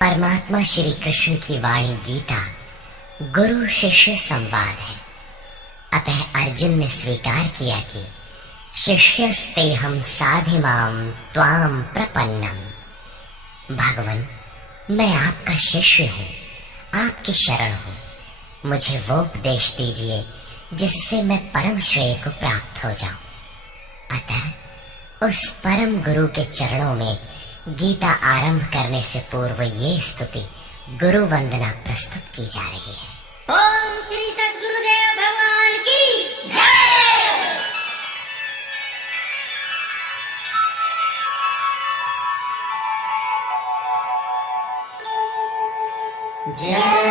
परमात्मा श्री कृष्ण की वाणी गीता गुरु शिष्य संवाद है। अतः अर्जुन ने स्वीकार किया कि शिष्यस्तेहं साधिमां त्वां प्रपन्नम। भगवान, मैं आपका शिष्य हूँ, आपकी शरण हूँ। मुझे वो उपदेश दीजिए जिससे मैं परम श्रेय को प्राप्त हो जाऊं। अतः उस परम गुरु के चरणों में गीता आरंभ करने से पूर्व ये स्तुति गुरु वंदना प्रस्तुत की जा रही है। ओम श्री सद्गुरुदेव भगवान की जय। जय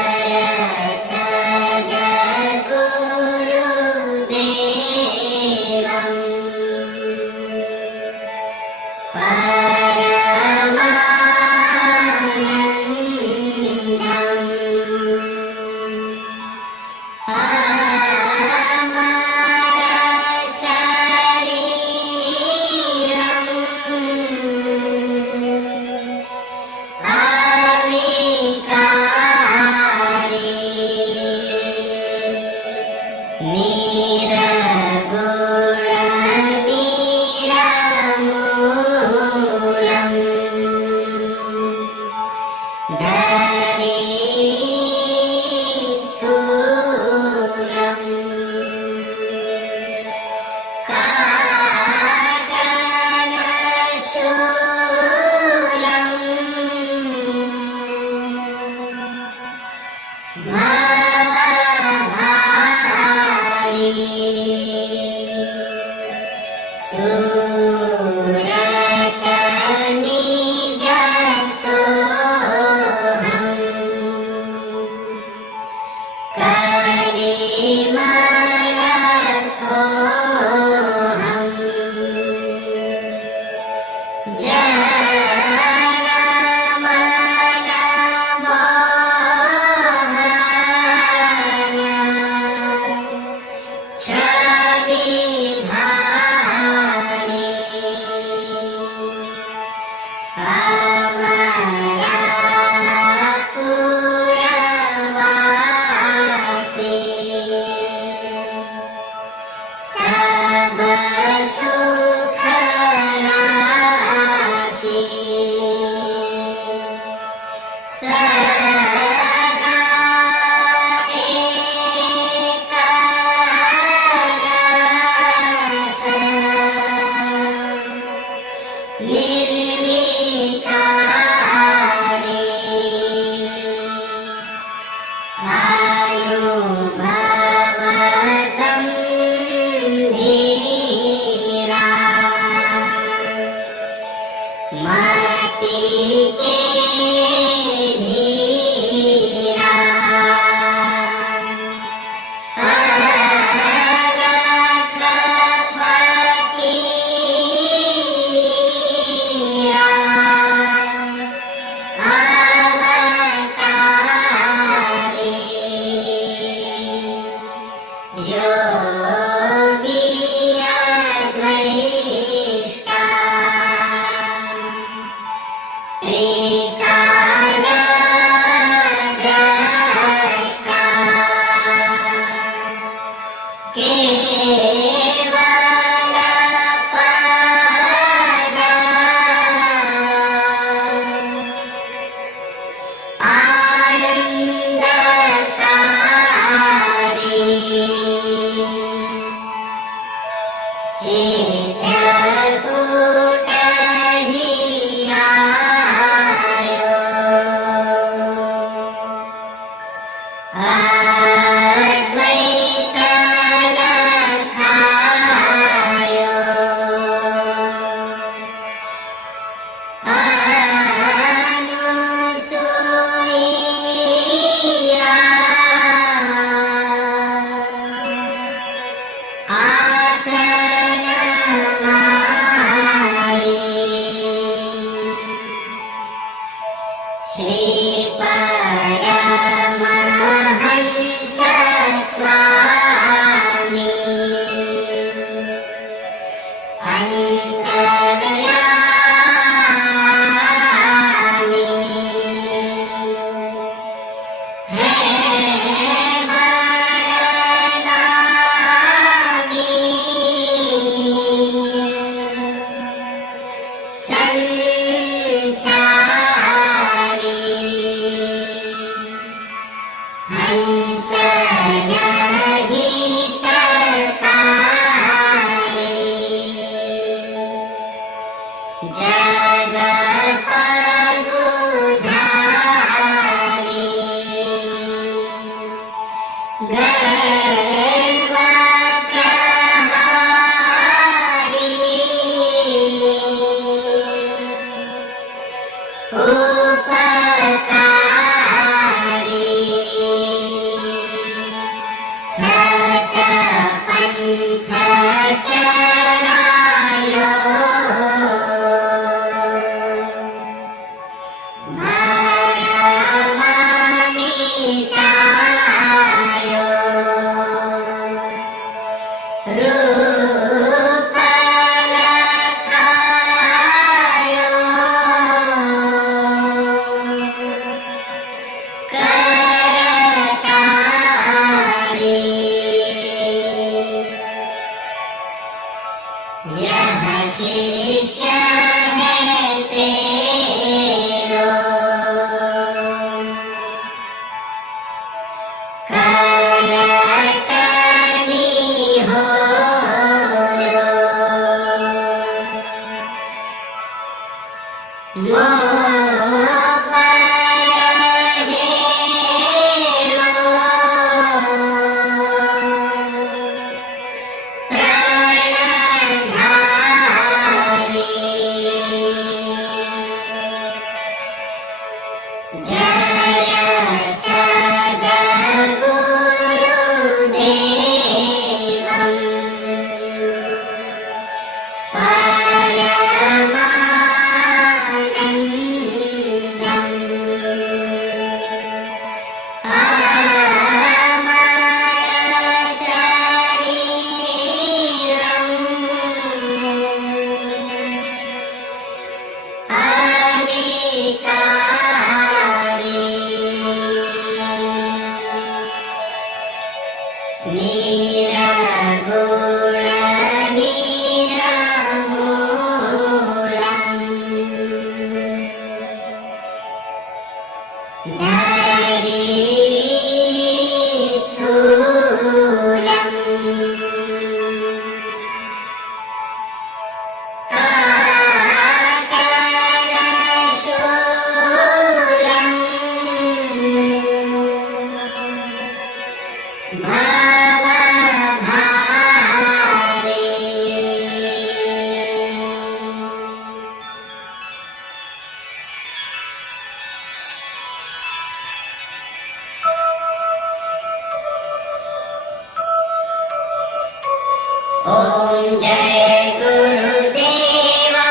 ओम जय गुरुदेवा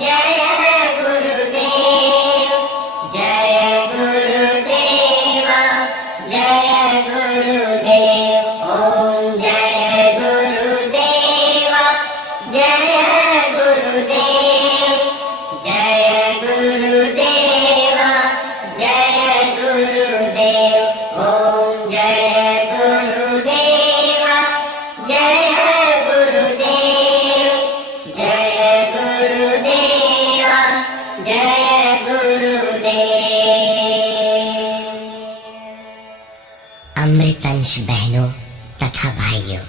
जय गुरुदेव जय गुरुदेवा जय गुरुदेव ओम जय गुरुदेवा जय गुरुदेव जय गुरुदेवा जय गुरुदेव ओम जय गुरुदेवा जय अमृतंश बहनों तथा भाइयों,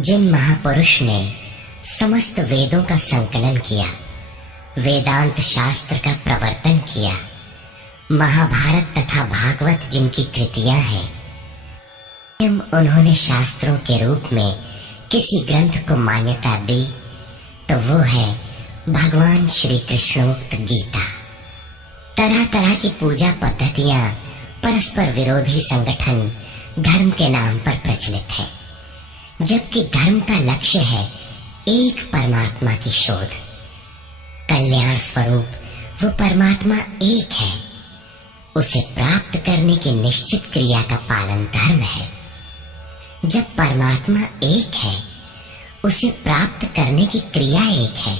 जिन महापुरुष ने समस्त वेदों का संकलन किया, वेदांत शास्त्र का प्रवर्तन किया, महाभारत तथा भागवत जिनकी कृतियां हैं, उन्होंने शास्त्रों के रूप में किसी ग्रंथ को मान्यता दी तो वो है भगवान श्री कृष्णोक्त गीता। तरह तरह की पूजा पद्धतियां, परस्पर विरोधी संगठन धर्म के नाम पर प्रचलित है, जबकि धर्म का लक्ष्य है एक परमात्मा की शोध। कल्याण स्वरूप वो परमात्मा एक है, उसे प्राप्त करने की निश्चित क्रिया का पालन धर्म है। जब परमात्मा एक है, उसे प्राप्त करने की क्रिया एक है,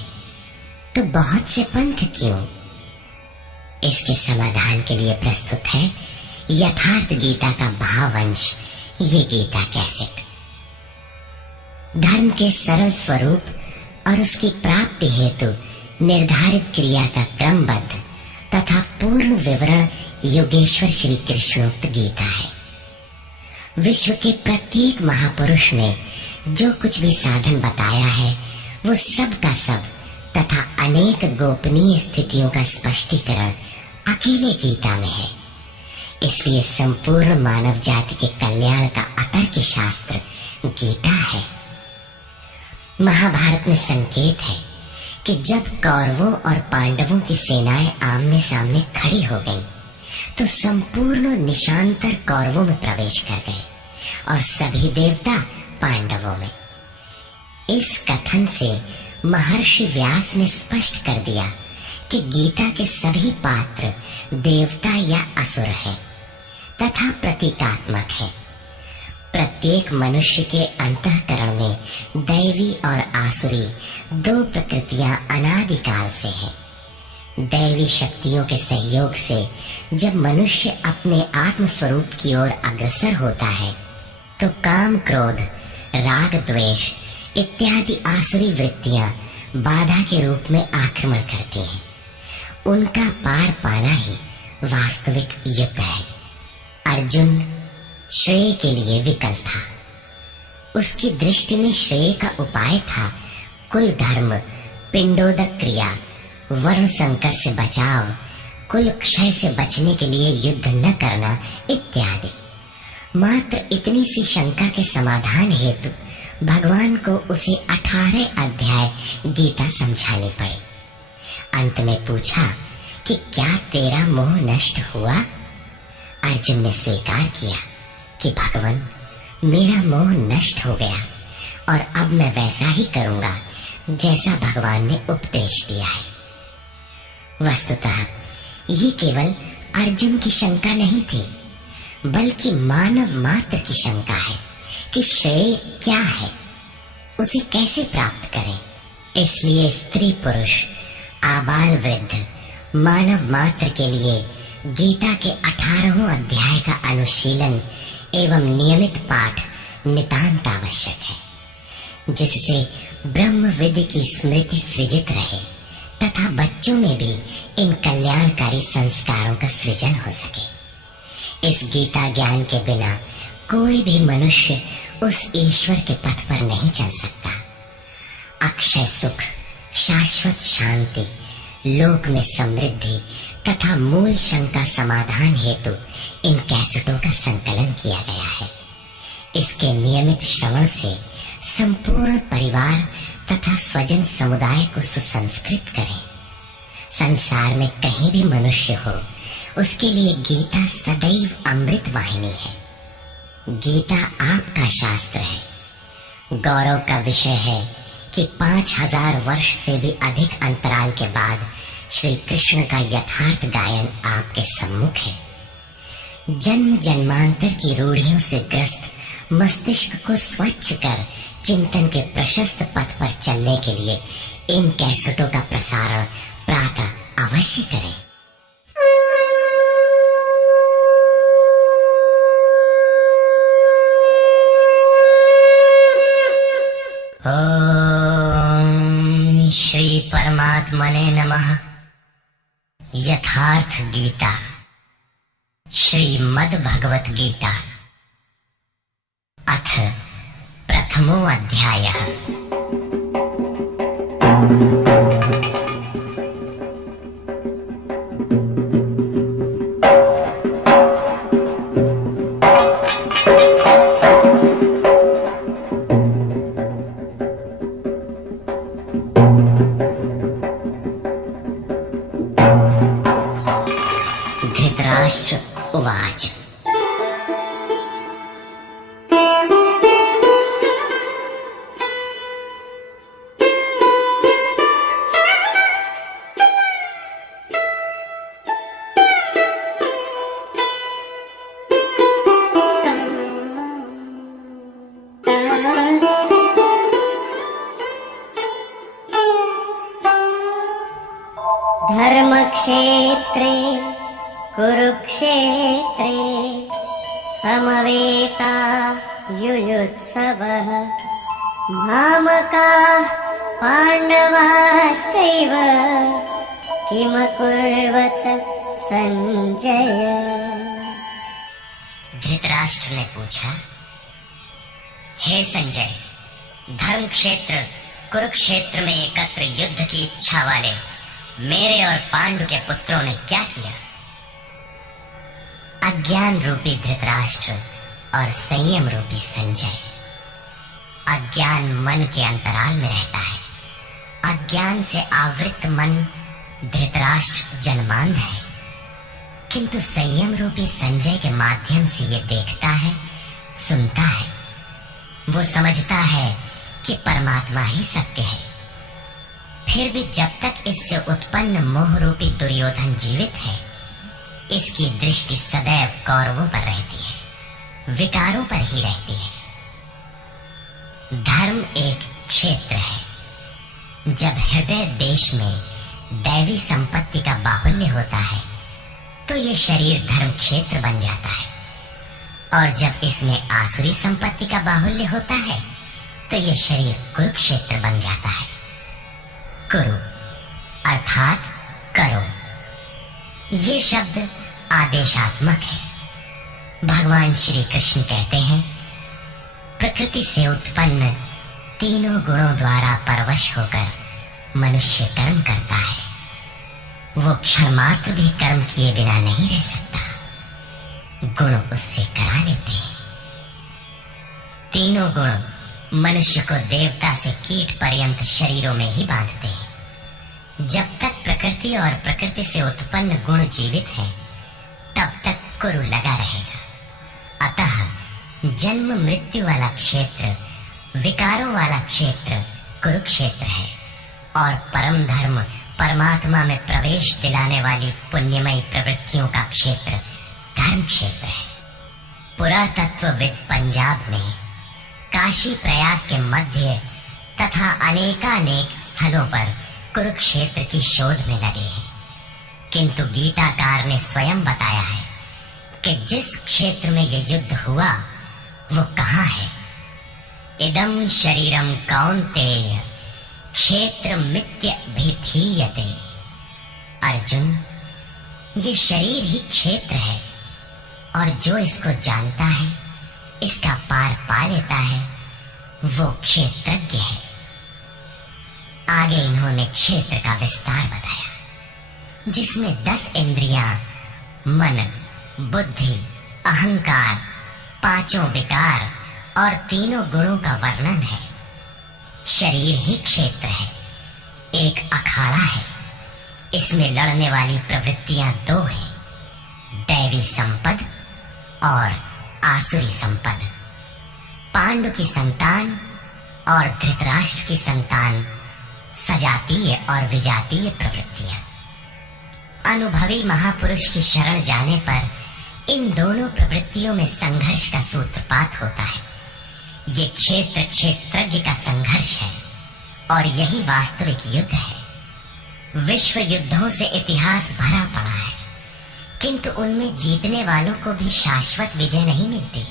तो बहुत से पंथ क्यों? इसके समाधान के लिए प्रस्तुत है यथार्थ गीता का भावांश, ये गीता कैसेट। धर्म के सरल स्वरूप और उसकी प्राप्ति हेतु निर्धारित क्रिया का क्रमबद्ध तथा पूर्ण विवरण योगेश्वर श्री कृष्णोक्त गीता है। विश्व के प्रत्येक महापुरुष ने जो कुछ भी साधन बताया है, वो सब का सब तथा अनेक गोपनीय स्थितियों का स्पष्टीकरण अकेले गीता में है। इसलिए संपूर्ण मानव जाति के कल्याण का अतर्क शास्त्र गीता है। महाभारत में संकेत है कि जब कौरवों और पांडवों की सेनाएं आमने सामने खड़ी हो गईं, तो संपूर्ण निशांतर कौरवों में प्रवेश कर गए और सभी देवता पांडवों में। इस कथन से महर्षि व्यास ने स्पष्ट कर दिया कि गीता के सभी पात्र देवता या असुर हैं तथा प्रतीकात्मक है। प्रत्येक मनुष्य के अंतःकरण में दैवी और आसुरी दो प्रकृतियां अनादिकाल से हैं। दैवी शक्तियों के सहयोग से जब मनुष्य अपने आत्म स्वरूप की ओर अग्रसर होता है, तो काम, क्रोध, राग, द्वेष इत्यादि आसुरी वृत्तियां बाधा के रूप में आक्रमण करती हैं। उनका पार पाना ही वास्तविक युद्ध है। अर्जुन श्रेय के लिए विकल था। उसकी दृष्टि में श्रेय का उपाय था कुल धर्म, पिंडोदक क्रिया, वर्ण संकर से बचाव, कुल क्षय से बचने के लिए युद्ध न करना इत्यादि। मात्र इतनी सी शंका के समाधान हेतु भगवान को उसे 18 अध्याय गीता समझानी पड़ी। अंत में पूछा कि क्या तेरा मोह नष्ट हुआ? अर्जुन ने स्वीकार किया कि भगवान, मेरा मोह नष्ट हो गया और अब मैं वैसा ही करूंगा जैसा भगवान ने उपदेश दिया है। वस्तुतः ये केवल अर्जुन की शंका नहीं थी, बल्कि मानव मात्र की शंका है कि श्रेय क्या है, उसे कैसे प्राप्त करें। इसलिए स्त्री पुरुष, आबाल वृद्ध, मानव मात्र के लिए गीता के 18 अध्याय का अनुशीलन एवं नियमित पाठ नितांत आवश्यक है, जिससे ब्रह्म विद्या की स्मृति सृजित रहे तथा बच्चों में भी इन कल्याणकारी संस्कारों का सृजन हो सके। इस गीता ज्ञान के बिना कोई भी मनुष्य उस ईश्वर के पथ पर नहीं चल सकता। अक्षय सुख, शाश्वत शांति, लोक में समृद्धि तथा मूल शंका समाधान हेतु इन कैसेटों का संकलन किया गया है। इसके नियमित श्रवण से संपूर्ण परिवार तथा स्वजन समुदाय को सुसंस्कृत करें। संसार में कहीं भी मनुष्य हो, उसके लिए गीता सदैव अमृत वाहिनी है। गीता आपका शास्त्र है। गौरव का विषय है कि 5000 वर्ष से भी अधिक अंतराल के बाद श्री कृष्ण का यथार्थ गायन आपके सम्मुख है। जन्म जन्मांतर की रूढ़ियों से ग्रस्त मस्तिष्क को स्वच्छ कर चिंतन के प्रशस्त पथ पर चलने के लिए इन कैसेटों का प्रसारण प्रातः अवश्य करें। ओम श्री परमात्मने नमः। यथार्थ गीता, श्रीमद् भगवत गीता, अथ प्रथमो अध्यायः। धृतराष्ट्र उवाच। धर्मक्षेत्रे कुरुक्षेत्रे समवेता युयुत्सवः मामकाः पाण्डवाश्चैव किमकुर्वत संजय। धृतराष्ट्र ने पूछा, हे संजय, धर्म क्षेत्र कुरुक्षेत्र में एकत्र युद्ध की इच्छा वाले मेरे और पांडु के पुत्रों ने क्या किया? अज्ञान रूपी धृतराष्ट्र और संयम रूपी संजय। अज्ञान मन के अंतराल में रहता है, अज्ञान से आवृत मन धृतराष्ट्र जन्मांध है, किंतु संयम रूपी संजय के माध्यम से ये देखता है, सुनता है। वो समझता है कि परमात्मा ही सत्य है। फिर भी जब तक इससे उत्पन्न मोह रूपी दुर्योधन जीवित है, इसकी दृष्टि सदैव कौरवों पर रहती है, विकारों पर ही रहती है। धर्म एक क्षेत्र है। जब हृदय देश में दैवी संपत्ति का बाहुल्य होता है तो यह शरीर धर्म क्षेत्र बन जाता है, और जब इसमें आसुरी संपत्ति का बाहुल्य होता है तो यह शरीर कुरुक्षेत्र बन जाता है। कुरु अर्थात करो। ये शब्द आदेशात्मक है। भगवान श्री कृष्ण कहते हैं, प्रकृति से उत्पन्न तीनों गुणों द्वारा परवश होकर मनुष्य कर्म करता है। वो क्षण मात्र भी कर्म किए बिना नहीं रह सकता। गुण उससे करा लेते हैं। तीनों गुण मनुष्य को देवता से कीट पर्यंत शरीरों में ही बांधते हैं। जब तक प्रकृति और प्रकृति से उत्पन्न गुण जीवित है, तब तक कुरु लगा रहेगा। अतः जन्म मृत्यु वाला क्षेत्र, विकारों वाला क्षेत्र कुरुक्षेत्र है, और परम धर्म परमात्मा में प्रवेश दिलाने वाली पुण्यमयी प्रवृत्तियों का क्षेत्र धर्म क्षेत्र है। पुरातत्वविद पंजाब में काशी प्रयाग के मध्य तथा अनेकानेक स्थलों पर कुरुक्षेत्र की शोध में लगे हैं, किंतु गीताकार ने स्वयं बताया है कि जिस क्षेत्र में यह युद्ध हुआ वो कहाँ है। इदं शरीरम कौन्तेय क्षेत्र मित्य भिधीयते। अर्जुन, ये शरीर ही क्षेत्र है, और जो इसको जानता है, इसका पार पा लेता है, वो क्षेत्रज्ञ है। आगे इन्होंने क्षेत्र का विस्तार बताया, जिसमें 10 इंद्रियां, मन, बुद्धि, अहंकार, 5 विकार और 3 गुणों का वर्णन है। शरीर ही क्षेत्र है, एक अखाड़ा है। इसमें लड़ने वाली प्रवृत्तियां 2 हैं, दैवी संपद और आसुरी संपद। पांडु की संतान और धृतराष्ट्र की संतान सजातीय और विजातीय प्रवृत्तियां। अनुभवी महापुरुष की शरण जाने पर इन दोनों प्रवृत्तियों में संघर्ष का सूत्रपात होता है। ये क्षेत्र क्षेत्रज्ञ का संघर्ष है, और यही वास्तविक युद्ध है। विश्व युद्धों से इतिहास भरा पड़ा है, किंतु उनमें जीतने वालों को भी शाश्वत विजय नहीं मिलती।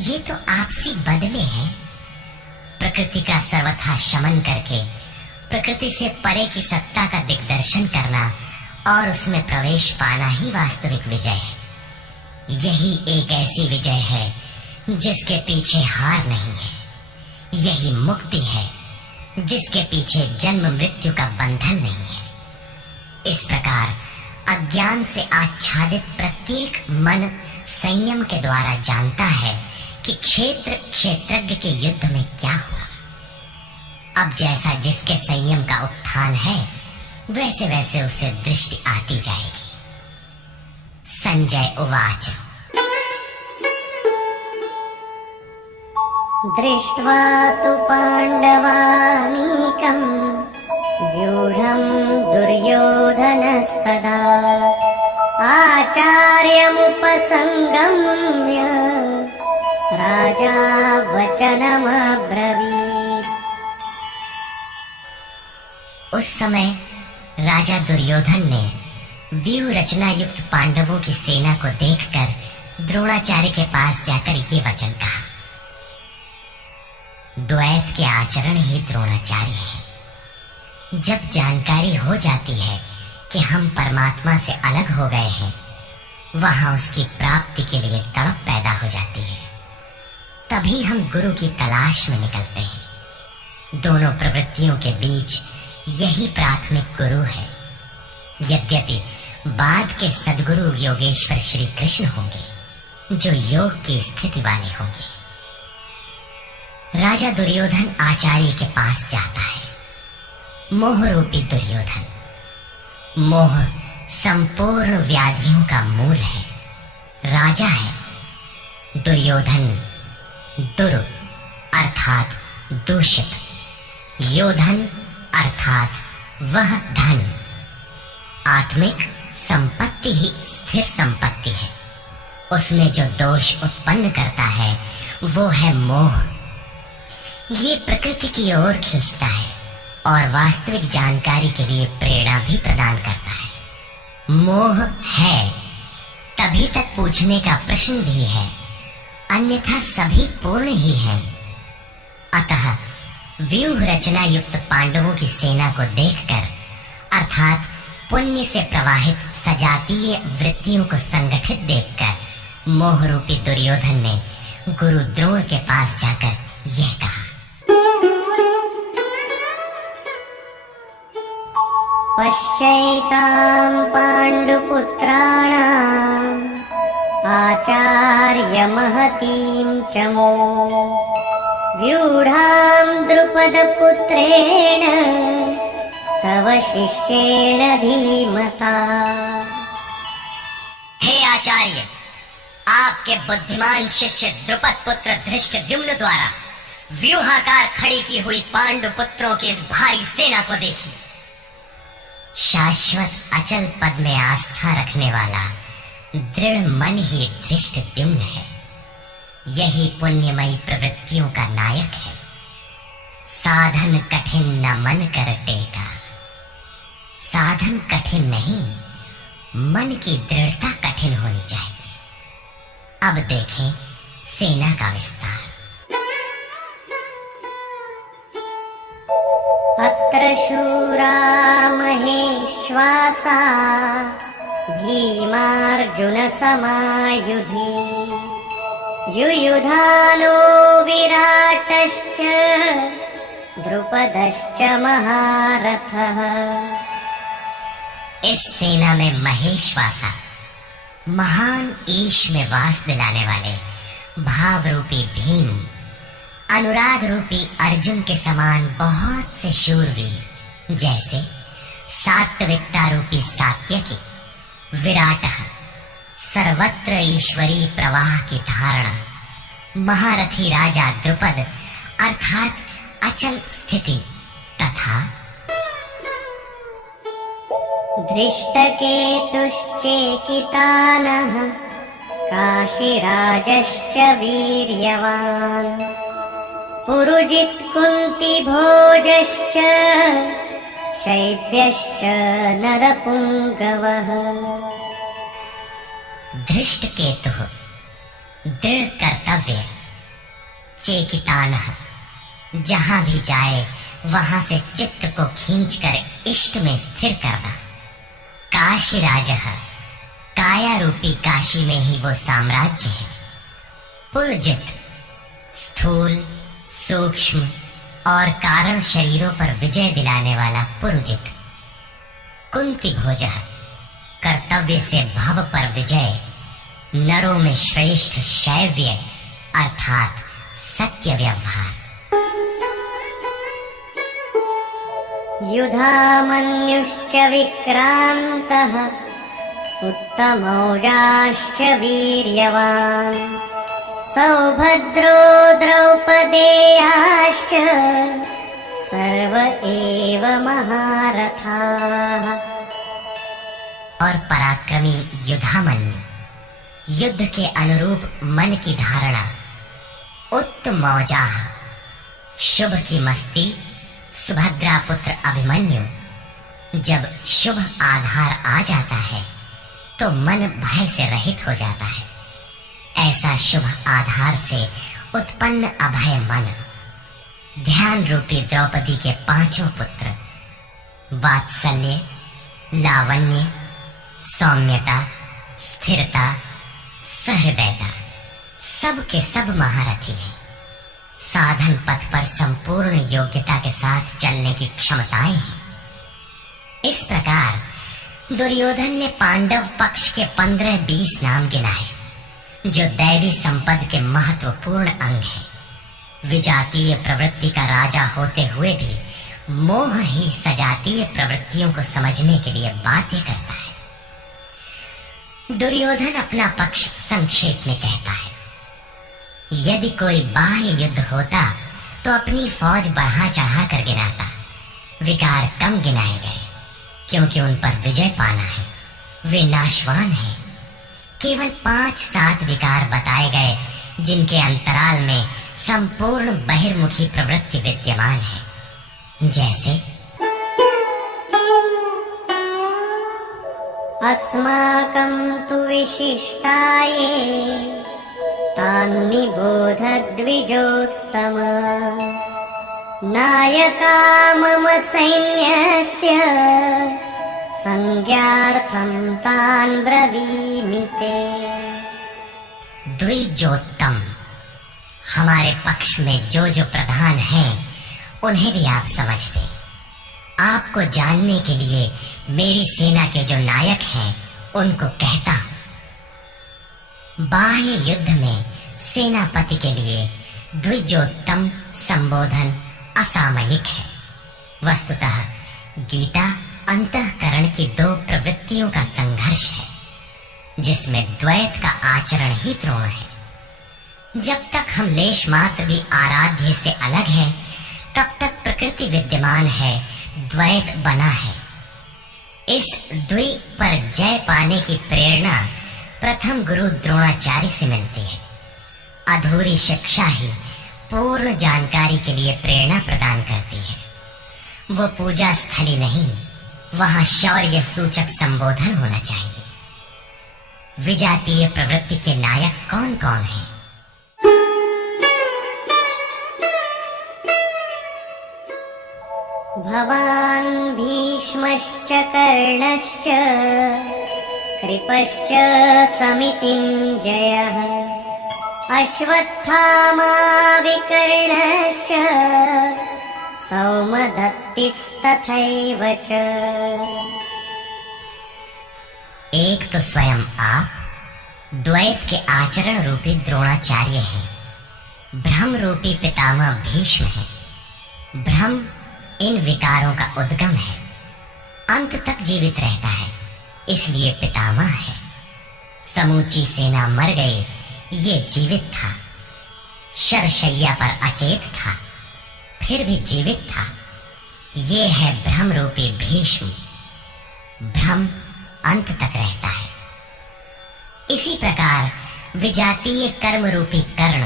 ये तो आपसी बदले हैं। प्रकृति का सर्वथा शमन करके प्रकृति से परे की सत्ता का दिग्दर्शन करना और उसमें प्रवेश पाना ही वास्तविक विजय है। यही एक ऐसी विजय है जिसके पीछे हार नहीं है। यही मुक्ति है जिसके पीछे जन्म मृत्यु का बंधन नहीं है। इस प्रकार अज्ञान से आच्छादित प्रत्येक मन संयम के द्वारा जानता है कि क्षेत्र क्षेत्रज्ञ के युद्ध में क्या हुआ। अब जैसा जिसके संयम का उत्थान है, वैसे वैसे उसे दृष्टि आती जाएगी। संजय उवाच। दृष्ट्वा तु पाण्डवानीकं व्यूढं दुर्योधनस्तदा आचार्यमुपसंगम्य राजा वचनमब्रवीत्। उस समय राजा दुर्योधन ने व्यूह रचना युक्त पांडवों की सेना को देखकर द्रोणाचार्य के पास जाकर ये वचन कहा। द्वैत के आचरण ही द्रोणाचार्य है। जब जानकारी हो जाती है कि हम परमात्मा से अलग हो गए हैं, वहां उसकी प्राप्ति के लिए तड़प पैदा हो जाती है। तभी हम गुरु की तलाश में निकलते हैं। दोनों प्रवृत्तियों के बीच यही प्राथमिक गुरु है। यद्यपि बाद के सद्गुरु योगेश्वर श्री कृष्ण होंगे, जो योग की स्थिति वाले होंगे। राजा दुर्योधन आचार्य के पास जाता है। मोह रूपी दुर्योधन। मोह संपूर्ण व्याधियों का मूल है, राजा है। दुर्योधन दुर अर्थात दूषित, योधन अर्थात वह धन। आत्मिक संपत्ति ही स्थिर संपत्ति है। उसमें जो दोष उत्पन्न करता है वो है मोह। ये प्रकृति की ओर खींचता है और वास्तविक जानकारी के लिए प्रेरणा भी प्रदान करता है। मोह है तभी तक पूछने का प्रश्न भी है, अन्यथा सभी पूर्ण ही हैं। अतः व्यूह रचना युक्त पांडवों की सेना को देखकर, अर्थात पुण्य से प्रवाहित सजातीय वृत्तियों को संगठित देखकर, मोह रूपी दुर्योधन ने गुरु द्रोण के पास जाकर यह कहा। पश्यैतां पाण्डुपुत्राणाम् आचार्य महतीं च मो व्यूढां द्रुपदपुत्रेण तव शिष्येण धीमता। हे आचार्य, आपके बुद्धिमान शिष्य द्रुपद पुत्र धृष्टद्युम्न द्वारा व्यूहाकार खड़ी की हुई पांडु पुत्रों की इस भारी सेना को देखिए। शाश्वत अचल पद में आस्था रखने वाला दृढ़ मन ही धृष्टद्युम्न है। यही पुण्यमयी प्रवृत्तियों का नायक है। साधन कठिन न मन कर टेका। साधन कठिन नहीं, मन की दृढ़ता कठिन होनी चाहिए। अब देखें सेना का विस्तार। अत्र शूरा महेश्वासा भीमार्जुन समायुधि युयुधानो विराटश्च द्रुपदश्च महारथः। इस सेना में महेश्वासा, महान ईश में वास दिलाने वाले भाव रूपी भीम, अनुराग रूपी अर्जुन के समान बहुत से शूरवीर, जैसे सात्विकता रूपी सात्यकी, विराट, सर्वत्र ईश्वरी प्रवाह की धारणा, महारथी राजा द्रुपद अर्थात अचल स्थिति, तथा धृष्टकेतुश्चेकितानः काशीराजश्च वीर्यवान् पुरुजित् कुन्तिभोजश्च शैब्यश्च नरपुङ्गवः। धृष्टकेतु दृढ़ कर्तव्य, चेकितानः जहां भी जाए वहां से चित्त को खींचकर इष्ट में स्थिर करना, काशीराजः काया रूपी काशी में ही वो साम्राज्य है, पुरुजित स्थूल सूक्ष्म और कारण शरीरों पर विजय दिलाने वाला पुरुजित, कुंती भोजः कर्तव्य से भव पर विजय, नरों में श्रेष्ठ शैव्य अर्थात सत्य व्यवहार। युधामन्युश्च विक्रान्तः उत्तमौजाश्च वीर्यवान् सौभद्रो द्रौपदेयाश्च सर्व एव महारथाः। और पराक्रमी युधामन्यु, युद्ध के अनुरूप मन की धारणा, उत्तमौजाः शुभ की मस्ती, सुभद्रा पुत्र अभिमन्यु। जब शुभ आधार आ जाता है तो मन भय से रहित हो जाता है। ऐसा शुभ आधार से उत्पन्न अभय मन, ध्यान रूपी द्रौपदी के पांचों पुत्र वात्सल्य, लावण्य, सौम्यता, स्थिरता, सहृदयता, सब के सब महारथी हैं। साधन पथ पर संपूर्ण योग्यता के साथ चलने की क्षमताएं हैं। इस प्रकार दुर्योधन ने पांडव पक्ष के 15-20 नाम गिनाए, जो दैवी संपद के महत्वपूर्ण अंग है। विजातीय प्रवृत्ति का राजा होते हुए भी मोह ही सजातीय प्रवृत्तियों को समझने के लिए बाध्य करता है। दुर्योधन अपना पक्ष संक्षेप में कहता है, यदि कोई बाह्य युद्ध होता तो अपनी फौज बढ़ा चढ़ा कर गिनाता, विकार कम गिनाए गए, क्योंकि उन पर विजय पाना है, वे नाशवान हैं। केवल 5-7 विकार बताए गए जिनके अंतराल में संपूर्ण बहिर्मुखी प्रवृत्ति विद्यमान है, जैसे अस्माकं तु विशिष्टाये तान्निबोध द्विजोत्तम नायका मम सैन्यस्य संज्ञार्थं तान् ब्रवीमि ते। द्विजोत्तम, हमारे पक्ष में जो प्रधान हैं उन्हें भी आप समझ लें। आपको जानने के लिए मेरी सेना के जो नायक हैं उनको कहता हूं। बाह्य युद्ध में सेनापति के लिए द्विजोत्तम संबोधन असामयिक है। वस्तुतः गीता अंतःकरण की 2 प्रवृत्तियों का संघर्ष है, जिसमें द्वैत का आचरण ही द्रोण है। जब तक हम लेश मात्र भी आराध्य से अलग हैं, तब तक प्रकृति विद्यमान है, द्वैत बना है। इस द्वि पर जय पाने की प्रेरणा प्रथम गुरु द्रोणाचार्य से मिलती है। अधूरी शिक्षा ही पूर्ण जानकारी के लिए प्रेरणा प्रदान करती है। वो पूजा स्थली नहीं, वहां शौर्य सूचक संबोधन होना चाहिए। विजातीय प्रवृत्ति के नायक कौन कौन हैं? भवान् भीष्मश्च कर्णश्च कृपश्च समितिञ्जयः अश्वत्थामा विकर्णश्च सौमदत्तिस्तथैव च। एक तो स्वयं आप द्वैत के आचरण रूपी द्रोणाचार्य हैं। भ्रम रूपी पितामह भीष्म है। भ्रम इन विकारों का उद्गम है, अंत तक जीवित रहता है, इसलिए पितामह है। समूची सेना मर गई, ये जीवित था। शरशैया पर अचेत था, फिर भी जीवित था। ये है भ्रम रूपी भीष्म। भ्रम अंत तक रहता है। इसी प्रकार विजातीय कर्म रूपी कर्ण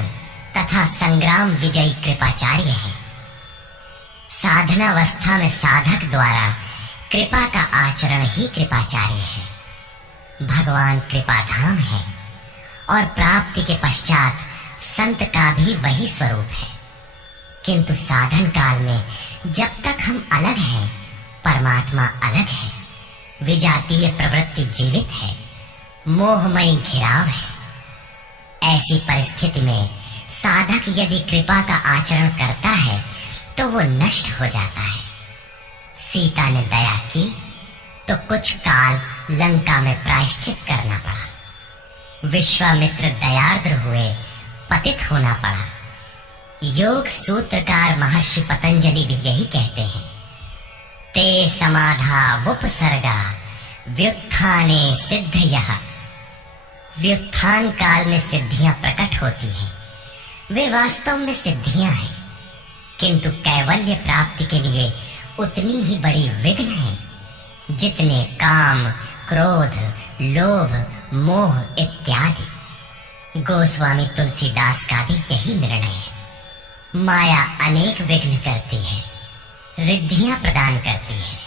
तथा संग्राम विजयी कृपाचार्य है। साधनावस्था में साधक द्वारा कृपा का आचरण ही कृपाचार्य है। भगवान कृपाधाम है और प्राप्ति के पश्चात संत का भी वही स्वरूप है। किंतु साधन काल में जब तक हम अलग हैं, परमात्मा अलग है। विजातीय प्रवृत्ति जीवित है, मोहमयी घिराव है। ऐसी परिस्थिति में साधक यदि कृपा का आचरण करता है तो वो नष्ट हो जाता है। सीता ने दया की तो कुछ काल लंका में प्रायश्चित करना पड़ा। विश्वामित्र दयार्द्र हुए, पतित होना पड़ा। योग सूत्रकार महर्षि पतंजलि भी यही कहते हैं, ते समाधा वुपसर्गा व्युत्थाने सिद्धयः। व्युत्थान काल में सिद्धियां प्रकट होती हैं, वे वास्तव में सिद्धियां हैं, किंतु कैवल्य प्राप्ति के लिए उतनी ही बड़ी विघ्न है जितने काम, क्रोध, लोभ, मोह इत्यादि। गोस्वामी तुलसीदास का भी यही निर्णय है। माया अनेक विघ्न करती है, रिद्धियां प्रदान करती है,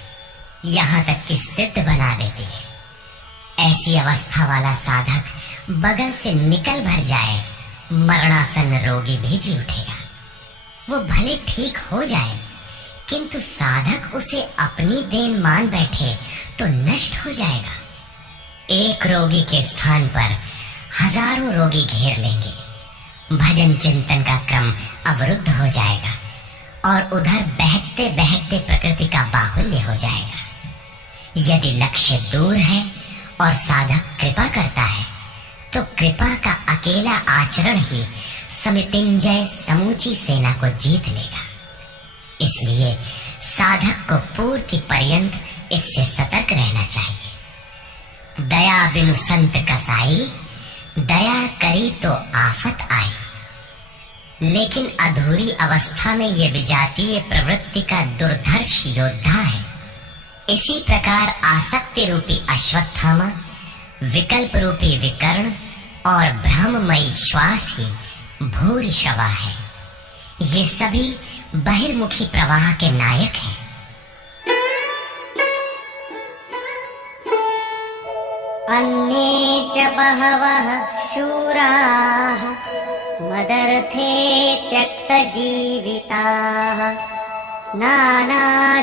यहां तक कि सिद्ध बना देती है। ऐसी अवस्था वाला साधक बगल से निकल भर जाए, मरणासन रोगी भी जी उठेगा। वो भले ठीक हो जाए, किंतु साधक उसे अपनी देन मान बैठे तो नष्ट हो जाएगा। एक रोगी के स्थान पर हजारों रोगी घेर लेंगे। भजन चिंतन का क्रम अवरुद्ध हो जाएगा और उधर बहकते बहकते प्रकृति का बाहुल्य हो जाएगा। यदि लक्ष्य दूर है और साधक कृपा करता है तो कृपा का अकेला आचरण ही समितिंजय समूची सेना को जीत लेगा। इसलिए साधक को पूर्ति पर्यंत इससे सतर्क रहना चाहिए। दया बिनु संत कसाई, दया करी तो आफत आई। लेकिन अधूरी अवस्था में ये विजातीय प्रवृत्ति का दुर्धर्ष योद्धा है। इसी प्रकार आसक्ति रूपी अश्वत्थामा, विकल्प रूपी विकर्ण और भ्रममयी श्वास ही भूरिश्रवा है। ये सभी बहिर्मुखी प्रवाह के नायक हैं। अन्ये च बहवः शूराः मदर्थे त्यक्तजीविताः नानाशस्त्रप्रहरणाः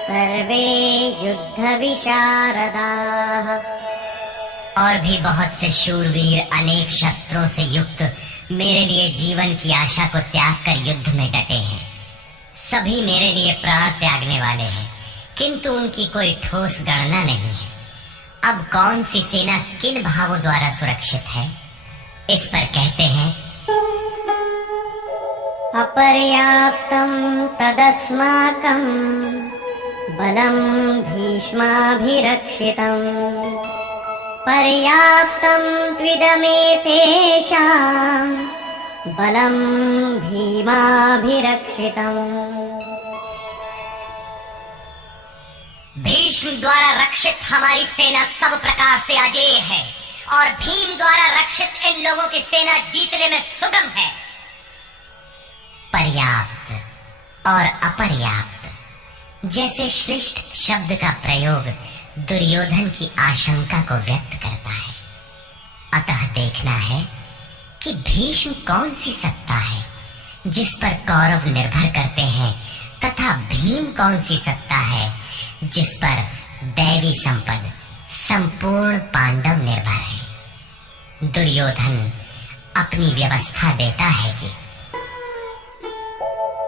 सर्वे युद्धविशारदाः। और भी बहुत से शूरवीर अनेक शस्त्रों से युक्त मेरे लिए जीवन की आशा को त्याग कर युद्ध में डटे हैं। सभी मेरे लिए प्राण त्यागने वाले हैं, किंतु उनकी कोई ठोस गणना नहीं है। अब कौन सी सेना किन भावों द्वारा सुरक्षित है, इस पर कहते हैं अपर्याप्तं तदस्माकं बलं भीष्माभिरक्षितम् पर्याप्तं त्विदमेतेषां बलं भीमाभिरक्षितम्। भीष्म द्वारा रक्षित हमारी सेना सब प्रकार से अजेय है और भीम द्वारा रक्षित इन लोगों की सेना जीतने में सुगम है। पर्याप्त और अपर्याप्त जैसे श्रेष्ठ शब्द का प्रयोग दुर्योधन की आशंका को व्यक्त करता है। अतः देखना है कि भीष्म कौन सी सत्ता है जिस पर कौरव निर्भर करते हैं, तथा भीम कौन सी सत्ता है जिस पर दैवी संपद संपूर्ण पांडव निर्भर है। दुर्योधन अपनी व्यवस्था देता है कि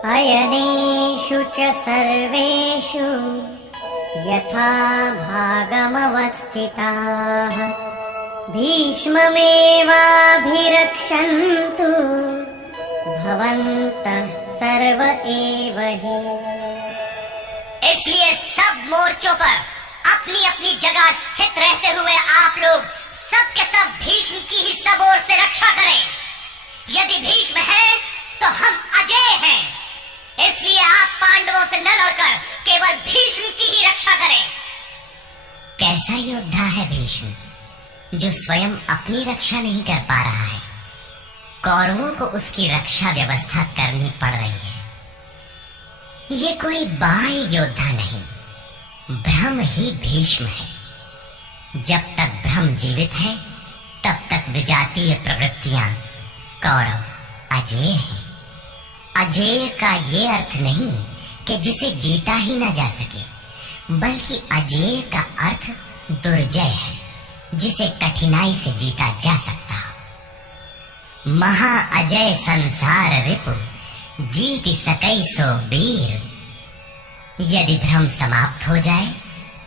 अयनेषु च सर्वेषु यथा भागमवस्थिताः भीष्ममेवाभिरक्षन्तु भवन्तः सर्व एव हि। इसलिए सब मोर्चों पर अपनी अपनी जगह स्थित रहते हुए आप लोग सब के सब भीष्म की ही सब ओर से रक्षा करें। यदि भीष्म है तो हम अजेय हैं, इसलिए आप पांडवों से न लड़कर केवल भीष्म की ही रक्षा करें। कैसा योद्धा है भीष्म, जो स्वयं अपनी रक्षा नहीं कर पा रहा है, कौरवों को उसकी रक्षा व्यवस्था करनी पड़ रही है। ये कोई बाह्य योद्धा नहीं, ब्रह्म ही भीष्म है। जब तक ब्रह्म जीवित है तब तक विजातीय प्रवृत्तियां कौरव अजेय हैं। अजेय का ये अर्थ नहीं कि जिसे जीता ही न जा सके, बल्कि अजेय का अर्थ दुर्जय है, जिसे कठिनाई से जीता जा सकता हो। महा अजय संसार रिपु जीत सकै सो वीर। यदि भ्रम समाप्त हो जाए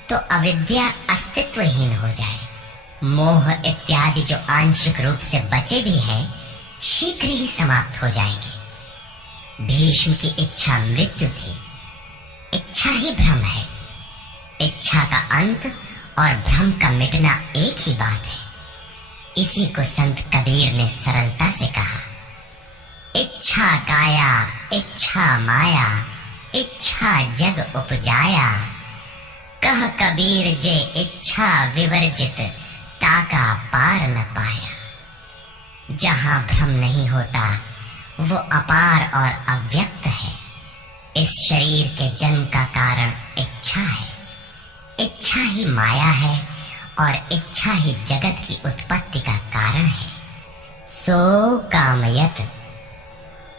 तो अविद्या अस्तित्वहीन हो जाए। मोह इत्यादि जो आंशिक रूप से बचे भी हैं, शीघ्र ही समाप्त हो जाएंगे। भीष्म की इच्छा मृत्यु थी। इच्छा ही भ्रम है। इच्छा का अंत और भ्रम का मिटना एक ही बात है। इसी को संत कबीर ने सरलता से कहा, इच्छा काया इच्छा माया इच्छा जग उपजाया। कह कबीर जे इच्छा विवर्जित ताका पार न पाया। जहां भ्रम नहीं होता वो अपार और अव्यक्त है। इस शरीर के जन्म का कारण इच्छा है। इच्छा ही माया है और इच्छा ही जगत की उत्पत्ति का कारण है। सो कामयत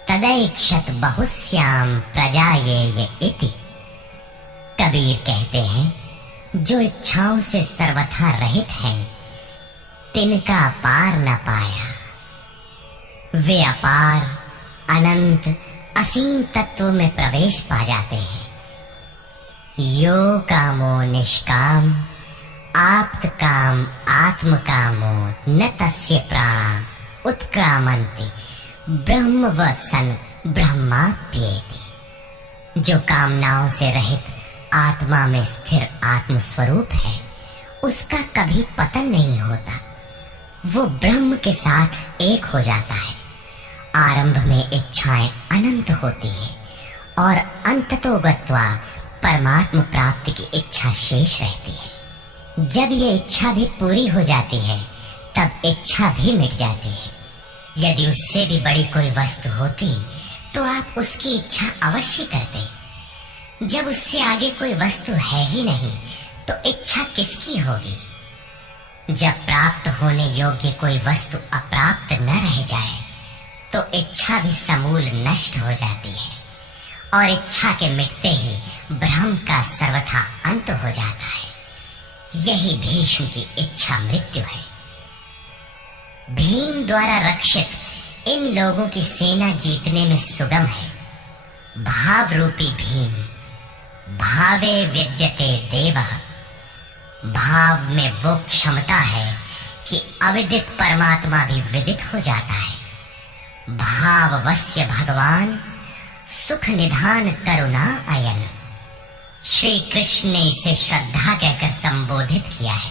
तदैक्षत बहुश्याम प्रजायेय इति। कबीर कहते हैं, जो इच्छाओं से सर्वथा रहित हैं, तिनका पार न पाया। वे अपार अनंत असीम तत्व में प्रवेश पा जाते हैं। यो कामो निष्काम आप्त काम आत्म कामो न तस्य प्राणा उत्क्रामन्ति ब्रह्म व सन ब्रह्माप्येति। जो कामनाओं से रहित आत्मा में स्थिर आत्म स्वरूप है, उसका कभी पतन नहीं होता। वो ब्रह्म के साथ एक हो जाता है। आरंभ में इच्छाएं अनंत होती है और अंततो गत्वा परमात्म प्राप्ति की इच्छा शेष रहती है। जब ये इच्छा भी पूरी हो जाती है, तब इच्छा भी मिट जाती है। यदि उससे भी बड़ी कोई वस्तु होती तो आप उसकी इच्छा अवश्य करते। जब उससे आगे कोई वस्तु है ही नहीं, तो इच्छा किसकी होगी? जब प्राप्त होने योग्य कोई वस्तु अप्राप्त न रह जाए, तो इच्छा भी समूल नष्ट हो जाती है और इच्छा के मिटते ही ब्रह्म का सर्वथा अंत हो जाता है। यही भीष्म की इच्छा मृत्यु है। भीम द्वारा रक्षित इन लोगों की सेना जीतने में सुगम है। भाव रूपी भीम, भावे विद्यते देवः। भाव में वो क्षमता है कि अविदित परमात्मा भी विदित हो जाता है। भाववस्य भगवान सुख निधान करुणा अयन। श्री कृष्ण ने इसे श्रद्धा कहकर संबोधित किया है।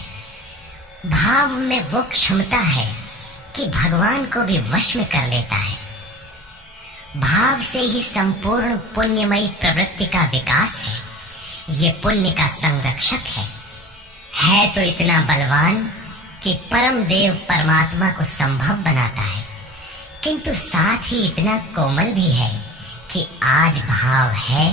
भाव में वो क्षमता है कि भगवान को भी वश में कर लेता है। भाव से ही संपूर्ण पुण्यमयी प्रवृत्ति का विकास है। ये पुण्य का संरक्षक है तो इतना बलवान कि परम देव परमात्मा को संभव बनाता है, किंतु साथ ही इतना कोमल भी है कि आज भाव है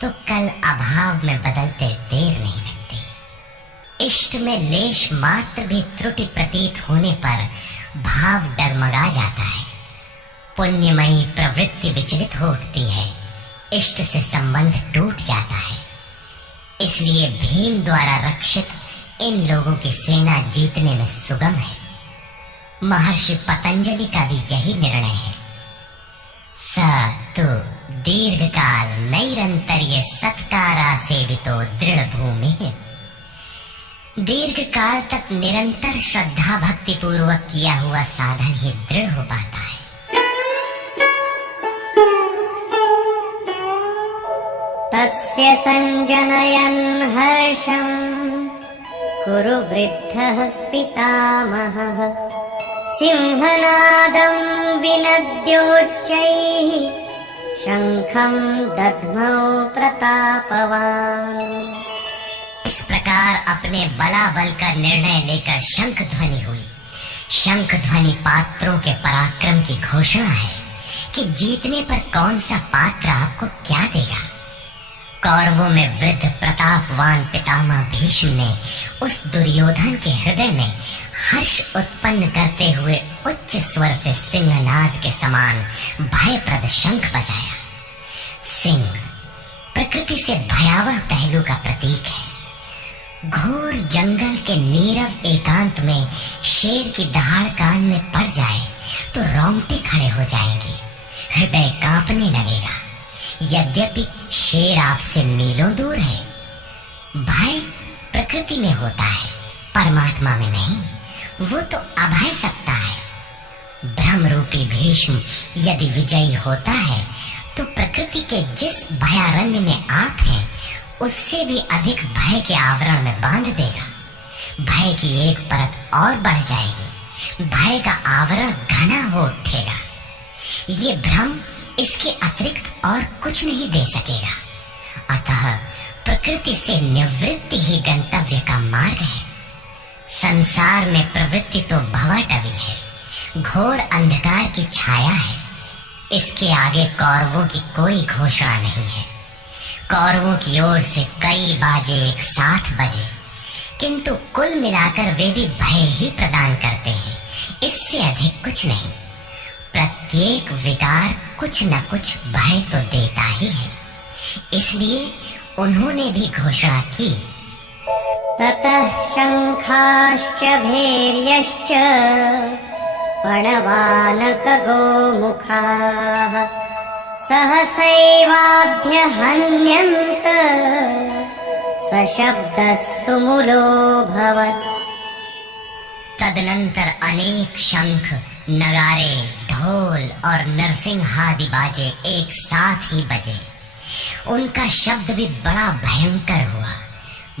तो कल अभाव में बदलते देर नहीं लगती। इष्ट में लेश मात्र भी त्रुटि प्रतीत होने पर भाव डगमगा जाता है। पुण्यमयी प्रवृत्ति विचलित हो उठती है, इष्ट से संबंध टूट जाता है। इसलिए भीम द्वारा रक्षित इन लोगों की सेना जीतने में सुगम है। महर्षि पतंजलि का भी यही निर्णय है। स तु दीर्घकाल नैरंतर्य सत्कारा सेवितो दृढ़ भूमि। दीर्घ काल तक निरंतर श्रद्धा भक्ति पूर्वक किया हुआ साधन ही दृढ़ हो पाता है। तस्य संजनयन् हर्षं कुरु वृद्धः पितामहः। सिंहनादं विनद्योच्चैः शंखं दध्मौ प्रतापवान्। इस प्रकार अपने बलाबल का निर्णय लेकर शंख ध्वनि हुई। शंख ध्वनि पात्रों के पराक्रम की घोषणा है कि जीतने पर कौन सा पात्र आपको क्या देगा। कौरवों में वृद्ध प्रतापवान पितामह भीष्म ने उस दुर्योधन के हृदय में हर्ष उत्पन्न करते हुए उच्च स्वर से सिंहनाद के समान भयप्रद शंख बजाया। सिंह प्रकृति से भयावह पहलू का प्रतीक है। घोर जंगल के नीरव एकांत में शेर की दहाड़ कान में पड़ जाए तो रोंगटे खड़े हो जाएंगे, हृदय कांपने लगेगा। यद्यपि शेर आपसे मीलों दूर है। भय प्रकृति में होता है, परमात्मा में नहीं। वो तो अभय सत्ता है। ब्रह्म रूपी भीष्म यदि विजयी होता है तो प्रकृति के जिस भयारण्य में आप हैं, उससे भी अधिक भय के आवरण में बांध देगा। भय की एक परत और बढ़ जाएगी, भय का आवरण घना हो उठेगा। ये भ्रम इसके अतिरिक्त और कुछ नहीं दे सकेगा। अतः प्रकृति से निवृत्ति ही गंतव्य का मार्ग है। संसार में प्रवृत्ति तो भवाटवी है, घोर अंधकार की छाया है। इसके आगे कौरवों की कोई घोषणा नहीं है। कौरवों की ओर से कई बाजे एक साथ बजे, किंतु कुल मिलाकर वे भी भय ही प्रदान करते हैं, इससे अधिक कुछ नहीं। प्रत्येक विकार कुछ न कुछ भय तो देता ही है। इसलिए उन्होंने भी घोषणा की, ततः शंखाश्च भैर्यश्च पणवानकगोमुखाः सहसैवाभ्यहन्यन्त सशब्दस्तु मूलोऽभवत्। तदनंतर तदनंतर अनेक शंख, नगारे, ढोल और नरसिंहादि बाजे एक साथ ही बजे। उनका शब्द भी बड़ा भयंकर हुआ।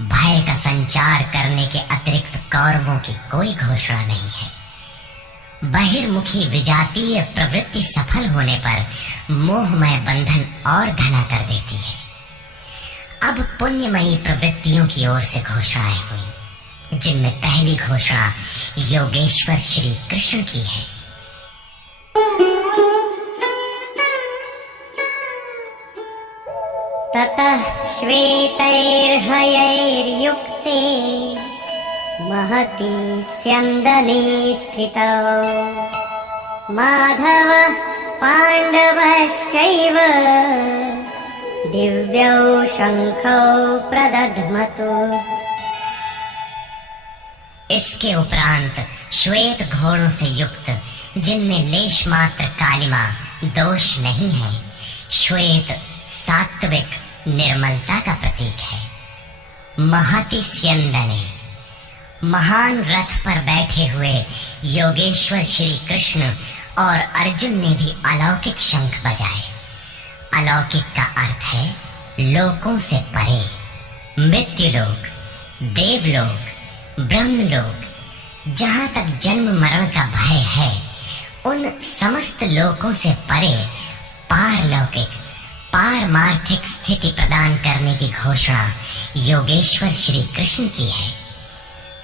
भय का संचार करने के अतिरिक्त कौरवों की कोई घोषणा नहीं है। बहिर्मुखी विजातीय प्रवृत्ति सफल होने पर मोहमय बंधन और घना कर देती है। अब पुण्यमयी प्रवृत्तियों की ओर से घोषणाएं हुई, जिनमें पहली घोषणा योगेश्वर श्री कृष्ण की है। ततः श्वेतैर्हयैर्युक्ते महति स्यन्दने स्थितौ माधव पाण्डवश्चैव दिव्यौ शंखौ प्रदध्मतु। इसके उपरांत श्वेत घोड़ों से युक्त, जिनमें लेश मात्र कालिमा दोष नहीं है, श्वेत सात्विक निर्मलता का प्रतीक है। महति स्यन्दने, महान रथ पर बैठे हुए योगेश्वर श्री कृष्ण और अर्जुन ने भी अलौकिक शंख बजाए। अलौकिक का अर्थ है लोकों से परे, मृत्युलोक, देवलोक, ब्रह्मलोक। जहां तक जन्म मरण का भय है, उन समस्त लोकों से परे पारलौकिक, पारमार्थिक स्थिति प्रदान करने की घोषणा योगेश्वर श्री कृष्ण की है।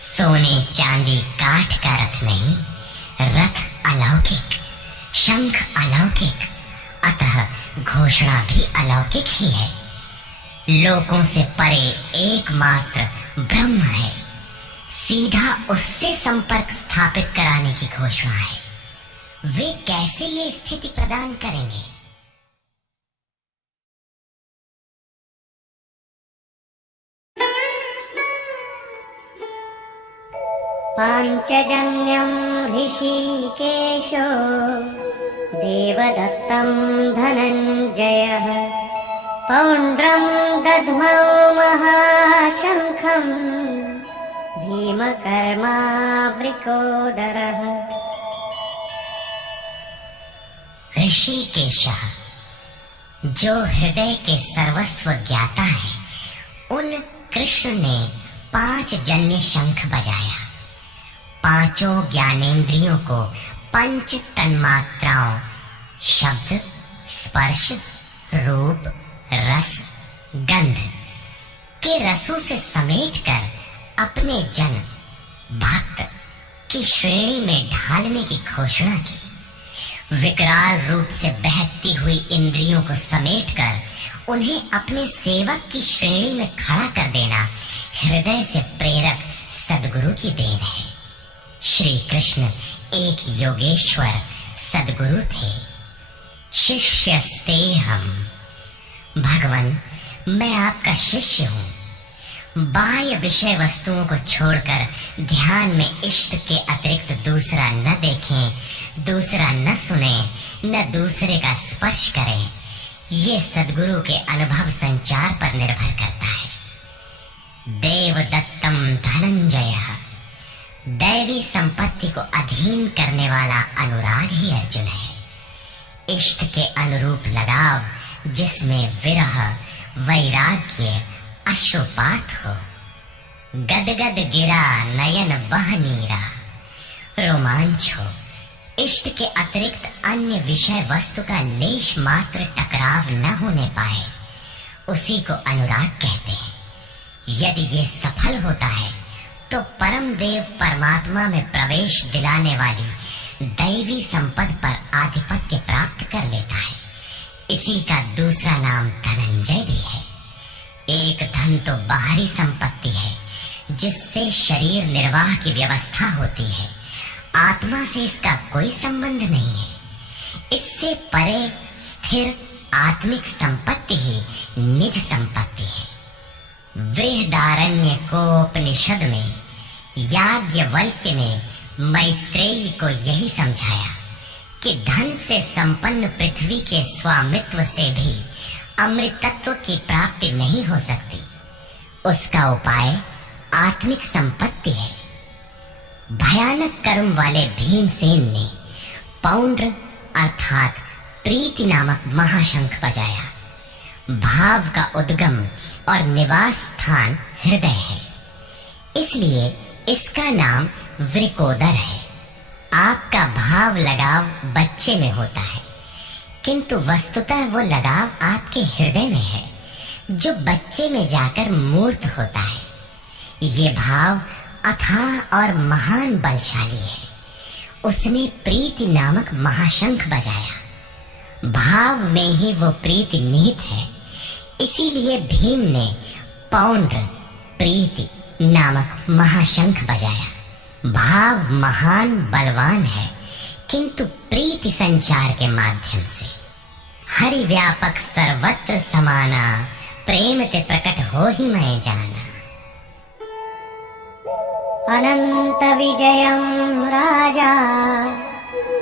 सोने चांदी काठ का रथ नहीं, रथ अलौकिक, शंख अलौकिक, अतः घोषणा भी अलौकिक ही है। लोकों से परे एकमात्र ब्रह्म है, सीधा उससे संपर्क स्थापित कराने की घोषणा है। वे कैसे ये स्थिति प्रदान करेंगे? पाञ्चजन्यं ऋषिकेशो देवदत्तं धनञ्जयः पौण्ड्रं दध्मौ महाशङ्खं भीमकर्मावृकोदरः। ऋषिकेशः, जो हृदय के सर्वस्व ज्ञाता है, उन कृष्ण ने 5 जन्य शंख बजाया। पांचों ज्ञानेंद्रियों को पंच तन्मात्राओं शब्द, स्पर्श, रूप, रस, गंध के रसों से समेटकर अपने जन भक्त की श्रेणी में ढालने की घोषणा की। विकराल रूप से बहती हुई इंद्रियों को समेटकर उन्हें अपने सेवक की श्रेणी में खड़ा कर देना हृदय से प्रेरक सद्गुरु की देन है। श्री कृष्ण एक योगेश्वर सद्गुरु थे। शिष्यस्ते हम, भगवान मैं आपका शिष्य हूँ। बाह्य विषय वस्तुओं को छोड़कर ध्यान में इष्ट के अतिरिक्त दूसरा न देखें, दूसरा न सुने, न दूसरे का स्पर्श करें। ये सद्गुरु के अनुभव संचार पर निर्भर करता है। देवदत्तम धनंजय, दैवी संपत्ति को अधीन करने वाला अनुराग ही अर्जुन है। इष्ट के अनुरूप लगाव, जिसमें विरह, वैराग्य, अश्रुपात हो। गदगद गिरा नयन बह नीरा, रोमांच हो। इष्ट के अतिरिक्त अन्य विषय वस्तु का लेश मात्र टकराव न होने पाए, उसी को अनुराग कहते हैं। यदि ये सफल होता है तो परम देव परमात्मा में प्रवेश दिलाने वाली दैवी संपद पर आधिपत्य प्राप्त कर लेता है। इसी का दूसरा नाम धनंजय भी है। एक धन तो बाहरी संपत्ति है, जिससे शरीर निर्वाह की व्यवस्था होती है। आत्मा से इसका कोई संबंध नहीं है। इससे परे स्थिर आत्मिक संपत्ति ही निज संपत्ति है। बृहदारण्य कोपनिषद में याज्ञवल्क्य ने मैत्रेयी को यही समझाया कि धन से संपन्न पृथ्वी के स्वामित्व से भी अमृतत्व की प्राप्ति नहीं हो सकती। उसका उपाय आत्मिक संपत्ति है। भयानक कर्म वाले भीमसेन ने पौंड्र अर्थात प्रीति नामक महाशंख बजाया। भाव का उद्गम और निवास स्थान हृदय है, इसलिए इसका नाम वृकोदर है। आपका भाव लगाव बच्चे में होता है, किंतु वस्तुतः वो लगाव आपके हृदय में है, जो बच्चे में जाकर मूर्त होता है। ये भाव अथाह और महान बलशाली है। उसने प्रीति नामक महाशंख बजाया। भाव में ही वो प्रीति निहित है, इसीलिए भीम ने पौंड्र प्रीति नामक महाशंख बजाया। भाव महान बलवान है, किंतु प्रीति संचार के माध्यम से। हरि व्यापक सर्वत्र समाना, प्रेम ते प्रकट हो ही मैं जाना। अनंत विजयं राजा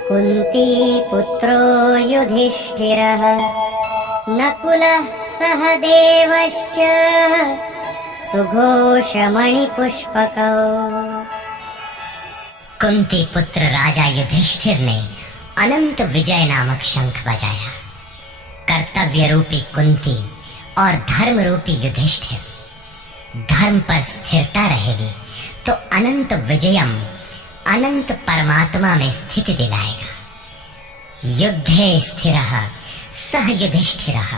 कुंती पुत्रो युधिष्ठिरः नकुलः सहदेवश्च सुघोषमणिपुष्पकौ। कुंती पुत्र राजा युधिष्ठिर ने अनंत विजय नामक शंख बजाया। कर्तव्य रूपी कुंती और धर्म रूपी युधिष्ठिर। धर्म पर स्थिरता रहेगी तो अनंत विजयम अनंत परमात्मा में स्थिति दिलाएगा। युद्धे स्थिरः सह युधिष्ठिरः।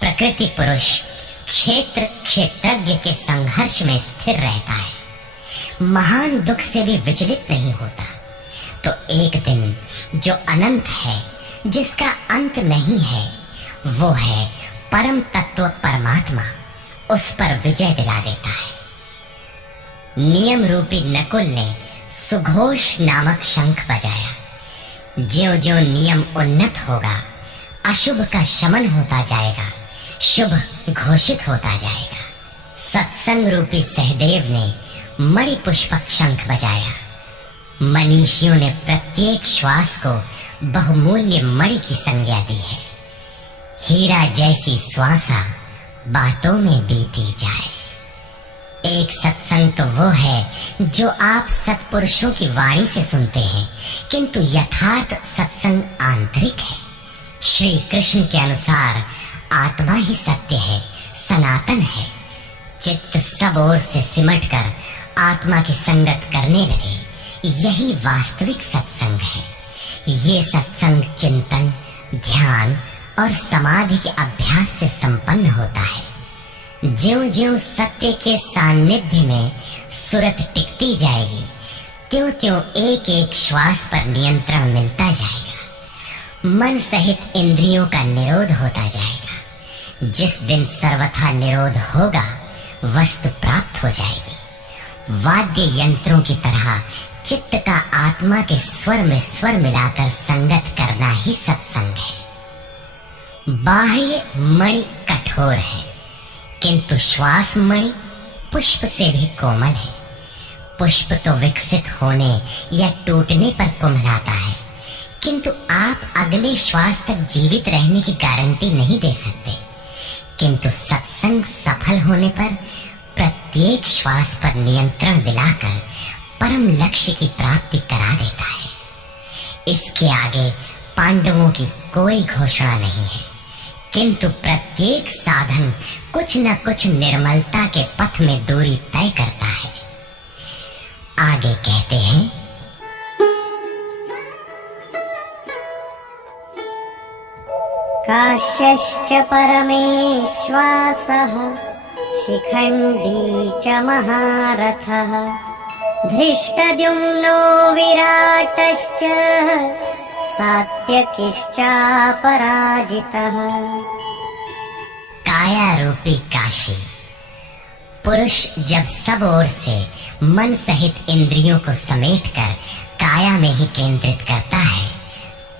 प्रकृति पुरुष क्षेत्र क्षेत्रज्ञ के संघर्ष में स्थिर रहता है, महान दुख से भी विचलित नहीं होता। तो एक दिन जो अनंत है, जिसका अंत नहीं है, वो है परम तत्व परमात्मा, उस पर विजय दिला देता है। नियम रूपी नकुल ने सुघोष नामक शंख बजाया। ज्यों ज्यों नियम उन्नत होगा, अशुभ का शमन होता जाएगा, शुभ घोषित होता जाएगा। सत्संग रूपी सहदेव ने मणि पुष्पक शंख बजाया। मनीषियों ने प्रत्येक श्वास को बहुमूल्य मणि की संज्ञा दी है। हीरा जैसी श्वासा बातों में बीती जाए। एक सत्संग तो वो है जो आप सत्पुरुषों की वाणी से सुनते हैं, किंतु यथार्थ सत्संग आंतरिक है। श्री कृष्ण के अनुसार आत्मा ही सत्य है, सनातन है। चित्त सब ओर से सिमट कर आत्मा की संगत करने लगे, यही वास्तविक सत्संग है। ये सत्संग चिंतन, ध्यान और समाधि के अभ्यास से संपन्न होता है। ज्यों ज्यों सत्य के सान्निध्य में सुरत टिकती जाएगी, त्यों त्यों एक एक श्वास पर नियंत्रण मिलता जाएगा। मन सहित इंद्रियों का निरोध होता जाएगा। जिस दिन सर्वथा निरोध होगा, वस्तु प्राप्त हो जाएगी। वाद्य यंत्रों की तरह चित्त का आत्मा के स्वर में स्वर मिलाकर संगत करना ही सत्संग है। बाह्य मणि कठोर है, किंतु श्वास मणि पुष्प से भी कोमल है। पुष्प तो विकसित होने या टूटने पर कुम्हलाता है, किंतु आप अगले श्वास तक जीवित रहने की गारंटी नहीं दे सकते। किंतु सत्संग सफल होने पर प्रत्येक श्वास पर नियंत्रण दिलाकर परम लक्ष्य की प्राप्ति करा देता है। इसके आगे पांडवों की कोई घोषणा नहीं है, किंतु प्रत्येक साधन कुछ न कुछ निर्मलता के पथ में दूरी तय करता है। आगे कहते हैं, काश्यश्च परमेश्वासः शिखण्डी च महारथः धृष्टद्युम्नो विराटश्च सात्यकिश्चापराजितः। काया रूपी काशी। पुरुष जब सब ओर से मन सहित इंद्रियों को समेटकर काया में ही केंद्रित करता है,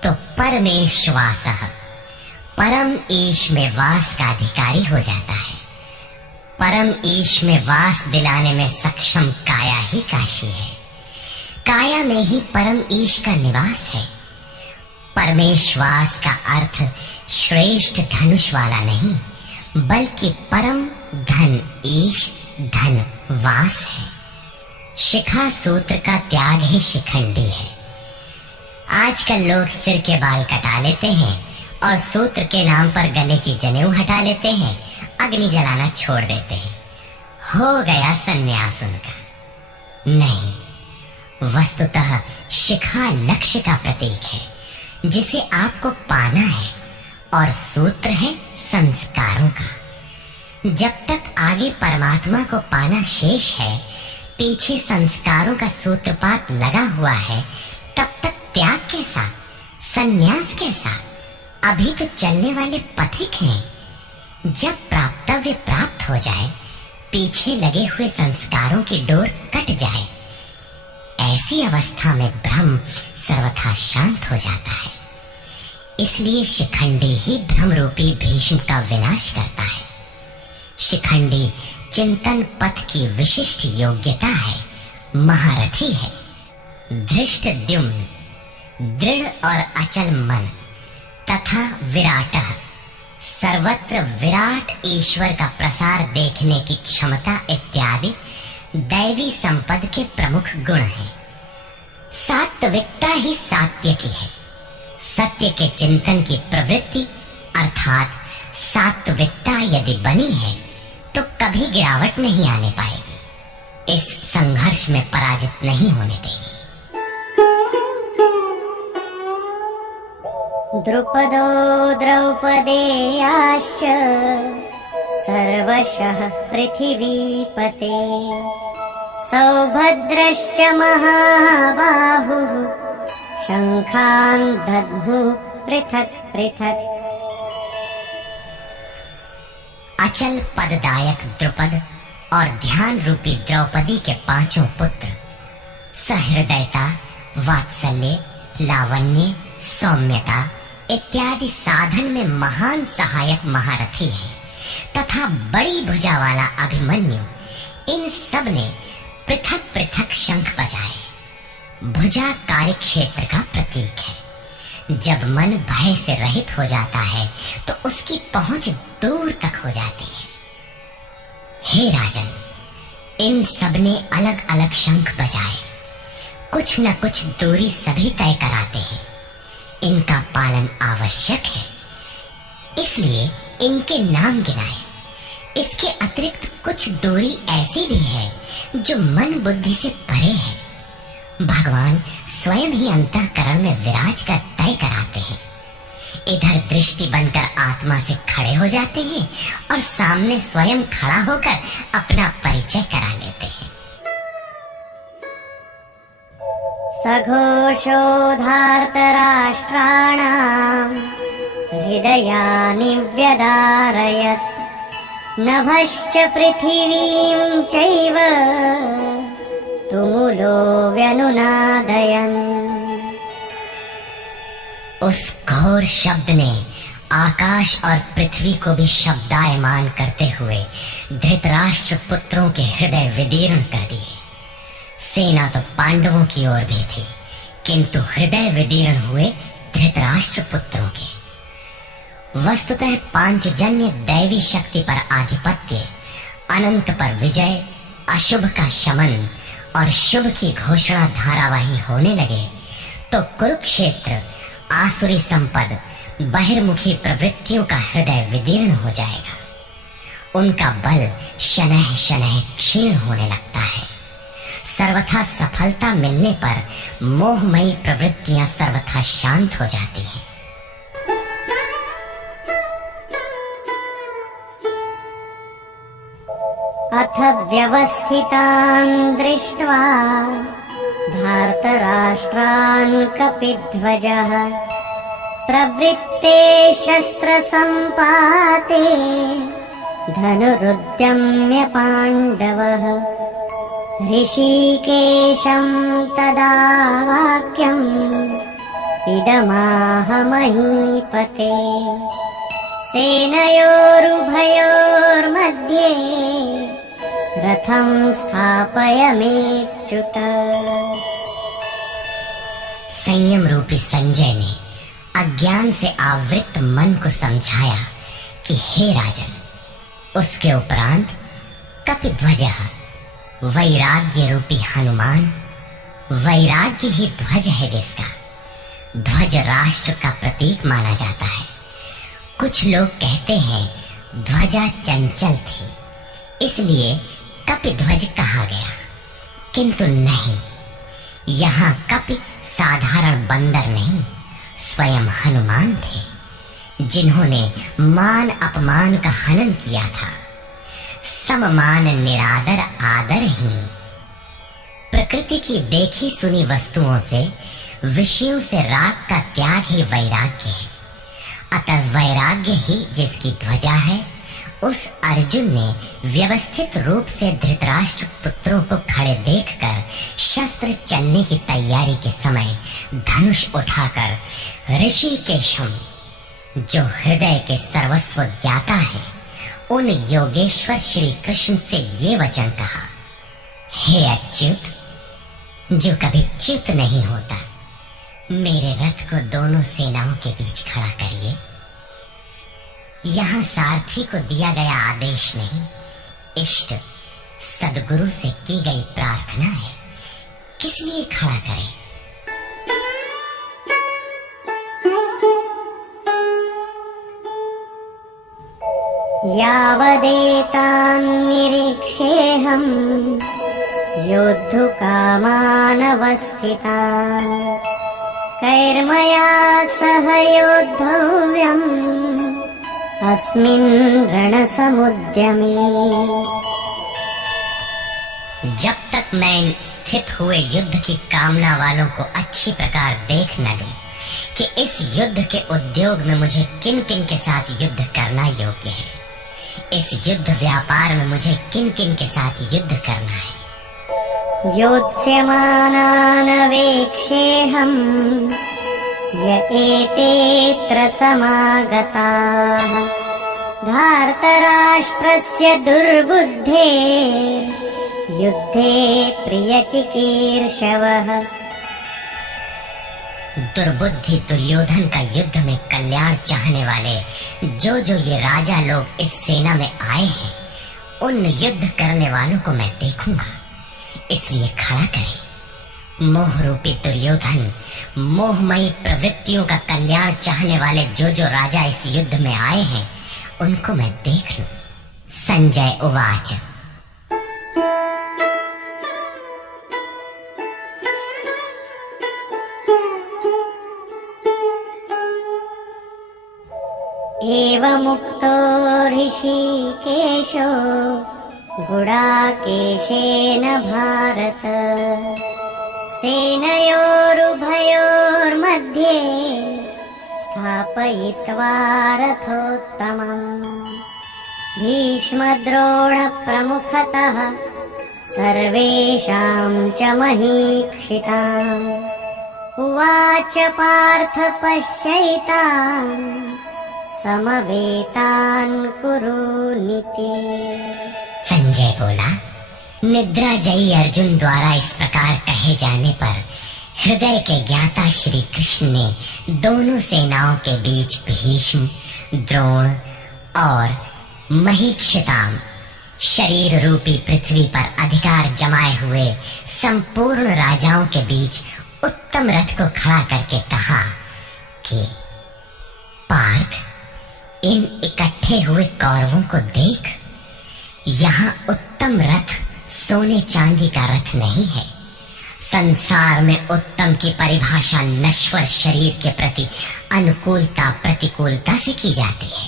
तो परमेश्वासः परम ईश में वास का अधिकारी हो जाता है। परम ईश में वास दिलाने में सक्षम काया ही काशी है। काया में ही परम ईश का निवास है। परमेश्वास का अर्थ श्रेष्ठ धनुष वाला नहीं, बल्कि परम धन ईश धन वास है। शिखा सूत्र का त्याग ही शिखंडी है। आजकल लोग सिर के बाल कटा लेते हैं और सूत्र के नाम पर गले की जनेऊ हटा लेते हैं, अग्नि जलाना छोड़ देते हैं। हो गया संन्यास उनका। नहीं, वस्तुतः शिखा लक्ष्य का प्रतीक है जिसे आपको पाना है, और सूत्र है संस्कारों का। जब तक आगे परमात्मा को पाना शेष है, पीछे संस्कारों का सूत्रपात लगा हुआ है, तब तक त्याग कैसा, संन्यास कैसा? अभी तो चलने वाले पथिक हैं। जब प्राप्तव्य प्राप्त हो जाए, पीछे लगे हुए संस्कारों की डोर कट जाए, ऐसी अवस्था में ब्रह्म सर्वथा शांत हो जाता है। इसलिए शिखंडी ही ब्रह्म रूपी भीष्म का विनाश करता है। शिखंडी चिंतन पथ की विशिष्ट योग्यता है, महारथी है। धृष्टद्युम्न दृढ़ और अचल मन तथा विराटः सर्वत्र विराट ईश्वर का प्रसार देखने की क्षमता इत्यादि दैवी संपद के प्रमुख गुण हैं। सात्विकता ही सात्य की है। सत्य के चिंतन की प्रवृत्ति अर्थात सात्विकता यदि बनी है तो कभी गिरावट नहीं आने पाएगी। इस संघर्ष में पराजित नहीं होने देगी। द्रुपदो द्रौपदेयाश्च सर्वशः पृथिवीपते सौभद्रश्च महाबाहुः शङ्खान् दद्मुः पृथक् पृथक्। अचल पददायक द्रुपद और ध्यान रूपी द्रौपदी के पांचों पुत्र सहृदयता, वात्सल्य, लावण्य, सौम्यता इत्यादि साधन में महान सहायक महारथी हैं तथा बड़ी भुजा वाला अभिमन्यु, इन सब ने पृथक पृथक शंख बजाए। भुजा कार्य क्षेत्र का प्रतीक है। जब मन भय से रहित हो जाता है तो उसकी पहुंच दूर तक हो जाती है। हे राजन, इन सब ने अलग अलग शंख बजाए। कुछ न कुछ दूरी सभी तय कराते हैं। इनका पालन आवश्यक है, इसलिए इनके नाम गिनाए। इसके अतिरिक्त कुछ दूरी ऐसी भी है जो मन बुद्धि से परे है। भगवान स्वयं ही अंतःकरण में विराज कर तय कराते हैं। इधर दृष्टि बनकर आत्मा से खड़े हो जाते हैं और सामने स्वयं खड़ा होकर अपना परिचय करा लेते हैं। सघोषोधार्तराष्ट्राणां हृदयानि व्यदारयत् नभश्च पृथिवीं चैव तुमुलो व्यनुनादयन्। उस घोर शब्द ने आकाश और पृथ्वी को भी शब्दायमान करते हुए धृतराष्ट्र पुत्रों के हृदय विदीर्ण कर दिए। सेना तो पांडवों की ओर भी थी, किंतु हृदय विदीर्ण हुए धृतराष्ट्र पुत्रों के। वस्तुतः पांचजन्य दैवी शक्ति पर आधिपत्य, अनंत पर विजय, अशुभ का शमन और शुभ की घोषणा धारावाही होने लगे तो कुरुक्षेत्र आसुरी संपद, बहिर्मुखी प्रवृत्तियों का हृदय विदीर्ण हो जाएगा। उनका बल शनैः शनैः क्षीण होने लगता है। सर्वथा सफलता मिलने पर मोहमयी प्रवृत्तियां सर्वथा शांत हो जाती हैं। अथ व्यवस्थितान् दृष्ट्वा धार्तराष्ट्रान् कपिध्वजः प्रवृत्ते शस्त्रसम्पाते धनुरुद्यम्य पाण्डवः ऋषिकेशं तदा वाक्यम् इदमाह महीपते सेनयोरुभयोर्मध्ये रथं स्थापयमेच्युत। संयम रूपी संजय ने अज्ञान से आवृत मन को समझाया कि हे राजन, उसके उपरांत कपिध्वजः वैराग्य रूपी हनुमान वैराग्य ही ध्वज है, जिसका ध्वज राष्ट्र का प्रतीक माना जाता है। कुछ लोग कहते हैं ध्वजा चंचल थी, इसलिए कपिध्वज कहा गया, किंतु नहीं, यहाँ कपि साधारण बंदर नहीं, स्वयं हनुमान थे, जिन्होंने मान अपमान का हनन किया था। सममान निरादर आदरहीन, प्रकृति की देखी सुनी वस्तुओं से, विषयों से राग का त्याग ही वैराग्य है। अतः वैराग्य ही जिसकी ध्वजा है, उस अर्जुन ने व्यवस्थित रूप से धृतराष्ट्र पुत्रों को खड़े देखकर शस्त्र चलने की तैयारी के समय धनुष उठाकर ऋषिकेशम, जो हृदय के सर्वस्व ज्ञाता है, उन योगेश्वर श्री कृष्ण से ये वचन कहा, हे अच्युत, जो कभी च्युत नहीं होता, मेरे रथ को दोनों सेनाओं के बीच खड़ा करिए। यहाँ सारथी को दिया गया आदेश नहीं, इष्ट सदगुरु से की गई प्रार्थना है, किस लिए खड़ा करें? यावदेतान् निरीक्षेऽहं योद्धुकामानवस्थितान् कैर्मया सह योद्धव्यम् अस्मिन् रणसमुद्यमे। जब तक मैं स्थित हुए युद्ध की कामना वालों को अच्छी प्रकार देख न लूं कि इस युद्ध के उद्योग में मुझे किन किन के साथ युद्ध करना योग्य है, इस युद्ध व्यापार में मुझे किन किन के साथ युद्ध करना है। योत्स्यमानान् वेक्षेऽहं य एतेऽत्र समागताः धार्तराष्ट्रस्य दुर्बुद्धेर् युद्धे प्रियचिकीर्षवः। दुर्बुद्धि दुर्योधन का युद्ध में कल्याण चाहने वाले जो ये राजा लोग इस सेना में आए हैं, उन युद्ध करने वालों को मैं देखूंगा, इसलिए खड़ा करें। मोह रूपी दुर्योधन, मोहमयी प्रवृत्तियों का कल्याण चाहने वाले जो राजा इस युद्ध में आए हैं, उनको मैं देख लूं। संजय उवाच। एवमुक्तो ऋषिकेशो गुडाकेशेन भारत सेनयोरुभयोर्मध्ये स्थापयित्वा रथोत्तमम् भीष्मद्रोणप्रमुखतः सर्वेषां च महीक्षिताम् उवाच पार्थ पश्यैतान् समवेतान् कुरुनीति। संजय बोला, निद्रा जयी अर्जुन द्वारा इस प्रकार कहे जाने पर हृदय के ज्ञाता श्री कृष्ण ने दोनों सेनाओं के बीच भीष्म, द्रोण और महीक्षिताम शरीर रूपी पृथ्वी पर अधिकार जमाए हुए संपूर्ण राजाओं के बीच उत्तम रथ को खड़ा करके कहा कि पार्थ, इन इकट्ठे हुए कौरवों को देख, यहाँ उत्तम रथ सोने चांदी का रथ नहीं है। संसार में उत्तम की परिभाषा नश्वर शरीर के प्रति अनुकूलता प्रतिकूलता से की जाती है।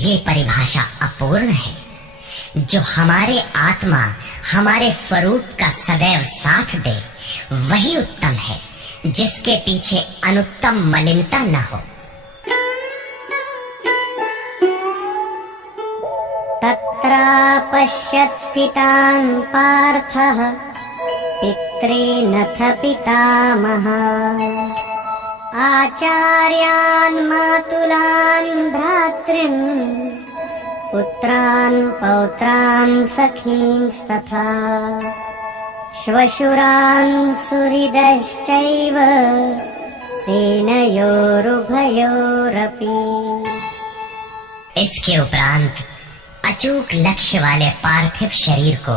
ये परिभाषा अपूर्ण है। जो हमारे आत्मा हमारे स्वरूप का सदैव साथ दे, वही उत्तम है, जिसके पीछे अनुत्तम मलिनता न हो। तत्रापश्यत् स्थितान् पार्थः पितॄनथ पितामहान् आचार्यान् मातुलान् भ्रातॄन् पुत्रान् पौत्रान् सखींस्तथा श्वशुरान् सुहृदश्चैव सेनयोरुभयोरपि। इसके उपरांत अचूक लक्ष्य वाले पार्थिव शरीर को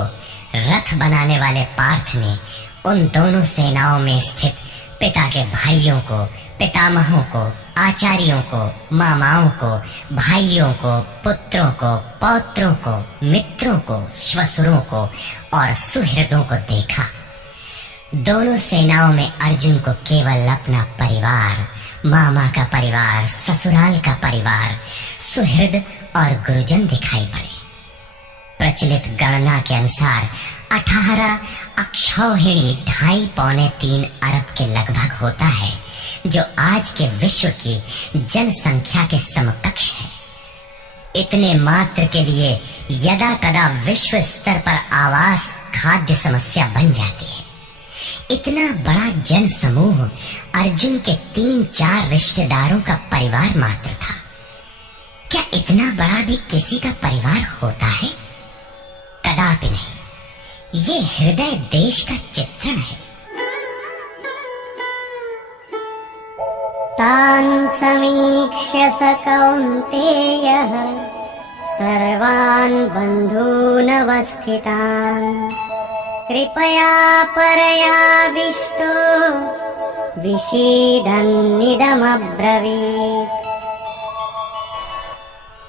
रथ बनाने वाले पार्थ ने उन दोनों सेनाओं में स्थित पिता के भाइयों को, पितामहों को, आचार्यों को, मामाओं को, भाइयों को, पुत्रों को, पौत्रों को, मित्रों को, श्वसुरों को और सुहृदों को देखा। दोनों सेनाओं में अर्जुन को केवल अपना परिवार, मामा का परिवार, ससुराल का परिवार, सुहृद और गुरुजन दिखाई पड़े। प्रचलित गणना के अनुसार 18 अक्षौहिणी 2.5-3 अरब के लगभग होता है, जो आज के विश्व की जनसंख्या के समकक्ष है। इतने मात्र के लिए यदा कदा विश्व स्तर पर आवास खाद्य समस्या बन जाती है। इतना बड़ा जन समूह अर्जुन के 3-4 रिश्तेदारों का परिवार मात्र था। क्या इतना बड़ा भी किसी का परिवार होता है? कदापि नहीं। ये हृदय देश का चित्रण है। तान् समीक्ष्य स कौन्तेयः सर्वान् बन्धूनवस्थितान् कृपया परयाविष्टो विषीदन्निदमब्रवीत्।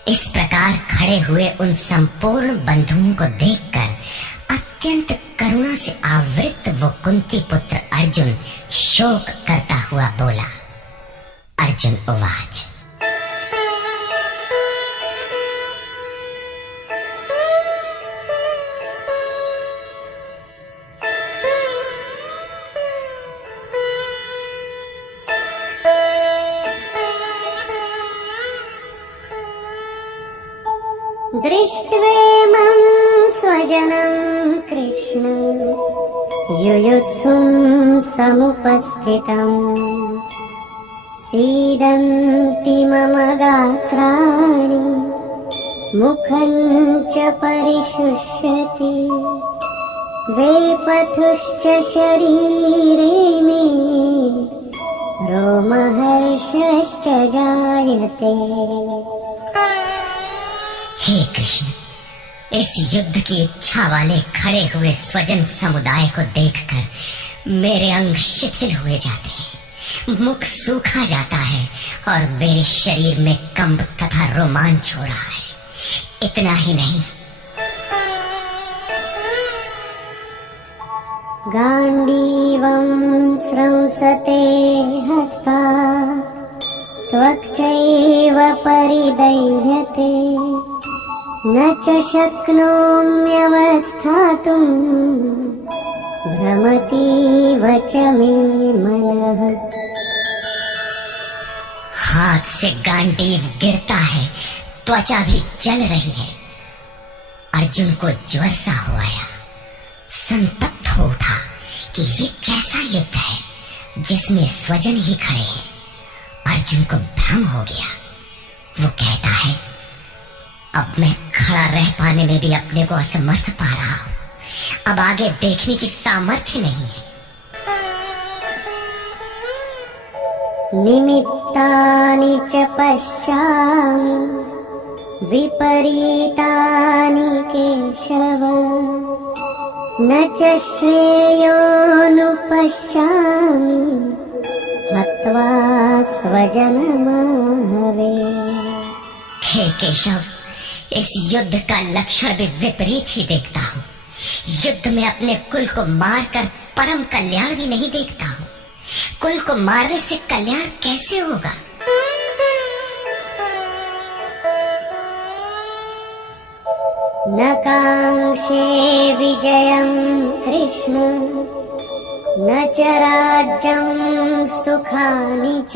इस प्रकार खड़े हुए उन संपूर्ण बंधुओं को देखकर अत्यंत करुणा से आवृत वो कुंती पुत्र अर्जुन शोक करता हुआ बोला। अर्जुन उवाच। दृष्ट्वेमं स्वजनं कृष्ण युयुत्सुं समुपस्थितम् सीदन्ति मम गात्राणि मुखं च परिशुष्यति वेपथुश्च शरीरे मे रोमहर्षश्च जायते। हे कृष्ण, इस युद्ध की इच्छा वाले खड़े हुए स्वजन समुदाय को देखकर मेरे अंग शिथिल हुए जाते हैं, मुख सूखा जाता है और मेरे शरीर में कंप तथा रोमांच हो रहा है। इतना ही नहीं, गांडीवं स्रंसते हस्तात् त्वक्चैव परिदह्यते न च शक्नोम्यवस्थातुं भ्रमतीव च मे मनः। हाथ से गांडीव गिरता है, त्वचा भी जल रही है। अर्जुन को ज्वर सा हो आया, संतप्त हो उठा कि ये कैसा युद्ध है जिसमें स्वजन ही खड़े हैं। अर्जुन को भ्रम हो गया। वो कहता है, अब मैं खड़ा रह पाने में भी अपने को असमर्थ पा रहा हूं। अब आगे देखने की सामर्थ्य नहीं है। निमित्तानि च पश्यामि विपरीतानि केशव न च श्रेयोनुपश्यामि हत्वा स्वजनमाहवे। हे केशव, इस युद्ध का लक्षण भी विपरीत ही देखता हूँ। युद्ध में अपने कुल को मारकर परम कल्याण भी नहीं देखता हूँ। कुल को मारने से कल्याण कैसे होगा? न कांक्षे विजयं कृष्ण न च राज्यं सुखानि च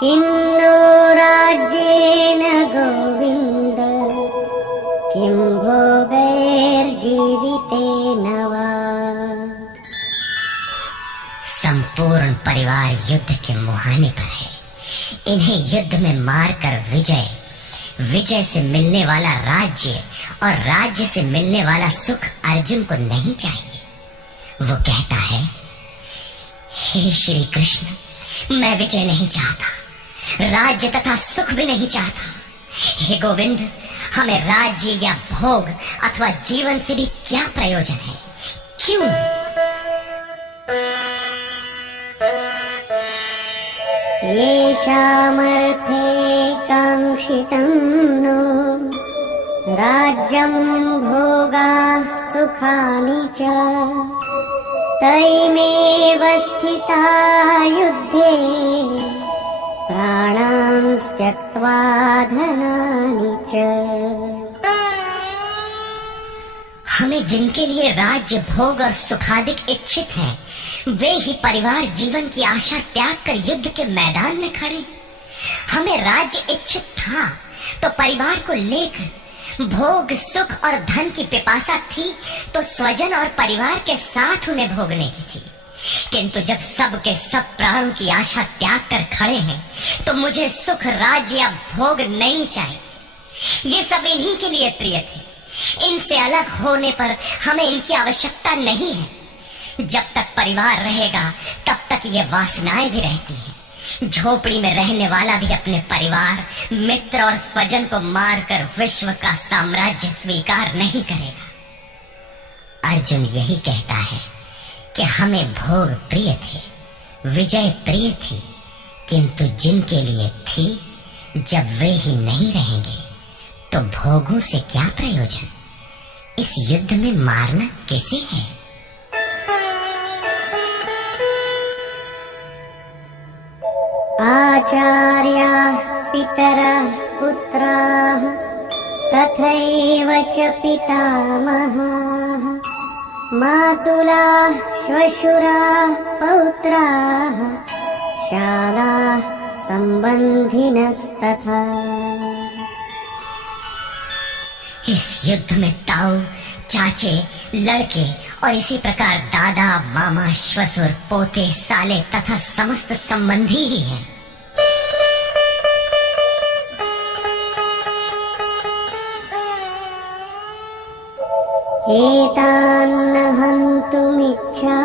किन्नो राज्येन गोविन्द किं भोगैर्जीवितेन वा। संपूर्ण परिवार युद्ध के मुहाने पर है। इन्हें युद्ध में मारकर विजय से मिलने वाला राज्य और राज्य से मिलने वाला सुख अर्जुन को नहीं चाहिए। वो कहता है, हे श्री कृष्ण, मैं विजय नहीं चाहता, राज्य तथा सुख भी नहीं चाहता। हे गोविंद, हमें राज्य या भोग अथवा जीवन से भी क्या प्रयोजन है? क्यों? येषामर्थे काङ्क्षितं नो राज्यं भोगाः सुखानि च तैमेव स्थिता युद्धे प्राणान् त्यक्त्वा धनानि च। हमें जिनके लिए राज्य भोग और सुखाधिक इच्छित हैं, वे ही परिवार जीवन की आशा त्याग कर युद्ध के मैदान में खड़े। हमें राज्य इच्छित था तो परिवार को लेकर, भोग सुख और धन की पिपासा थी तो स्वजन और परिवार के साथ उन्हें भोगने की थी। किंतु जब सब के सब प्राणों की आशा त्याग कर खड़े हैं तो मुझे सुख राज्य या भोग नहीं चाहिए। ये सब इन्हीं के लिए प्रिय थे। इनसे अलग होने पर हमें इनकी आवश्यकता नहीं है। जब तक परिवार रहेगा तब तक ये वासनाएं भी रहती हैं। झोपड़ी में रहने वाला भी अपने परिवार, मित्र और स्वजन को मारकर विश्व का साम्राज्य स्वीकार नहीं करेगा। अर्जुन यही कहता है कि हमें भोग प्रिय थे, विजय प्रिय थी, किंतु जिनके लिए थी, जब वे ही नहीं रहेंगे तो भोगों से क्या प्रयोजन? इस युद्ध में मारना कैसे है? आचार्याः पितरः पुत्राः तथैव च पितामहाः मातुलाः श्वशुराः पौत्राः शालाः सम्बन्धिनस्तथा। इस युद्ध में ताऊ, चाचे, लड़के और इसी प्रकार दादा, मामा, श्वशुर, पोते, साले तथा समस्त संबंधी ही हैं। एतान्न हन्तुमिच्छामि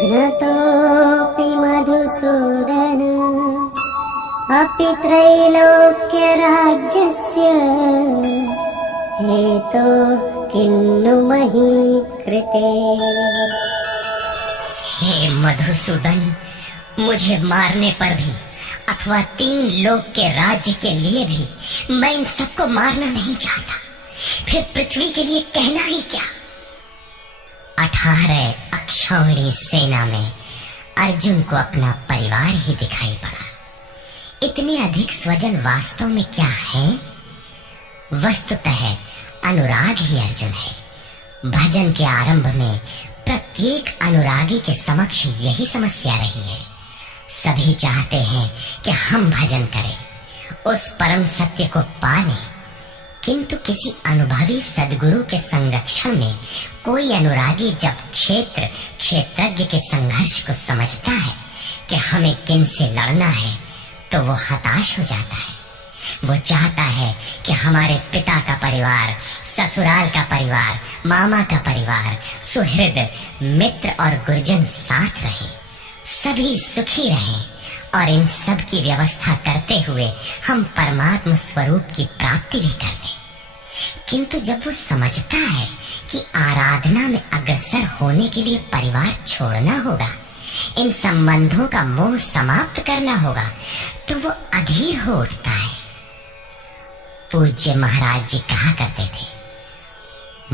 घ्नतोऽपि मधुसूदन अपि त्रैलोक्यराज्यस्य हेतो किन्नु मही कृते। हे मधुसूदन, मुझे मारने पर भी अथवा 3 लोक के राज्य के लिए भी मैं इन सबको मारना नहीं चाहता। फिर पृथ्वी के लिए कहना ही क्या? 18 अक्षौहिणी सेना में अर्जुन को अपना परिवार ही दिखाई पड़ा। इतने अधिक स्वजन वास्तव में क्या है? वस्तुतः अनुराग ही अर्जुन है। भजन के आरंभ में प्रत्येक अनुरागी के समक्ष यही समस्या रही है। सभी चाहते हैं कि हम भजन करें, उस परम सत्य को पालें, किंतु किसी अनुभवी सद्गुरु के संरक्षण में कोई अनुरागी जब क्षेत्रज्ञ के संघर्ष को समझता है कि हमें किन से लड़ना है तो वो हताश हो जाता है। वो चाहता है कि हमारे पिता का परिवार, ससुराल का परिवार, मामा का परिवार, सुहृद, मित्र और गुरुजन साथ रहे, सभी सुखी रहें और इन सब की व्यवस्था करते हुए हम परमात्म स्वरूप की प्राप्ति भी कर लें। किंतु जब वो समझता है कि आराधना में अग्रसर होने के लिए परिवार छोड़ना होगा, इन संबंधों का मोह समाप्त करना होगा, तो वो अधीर हो उठता है। पूज्य महाराज जी कहा करते थे,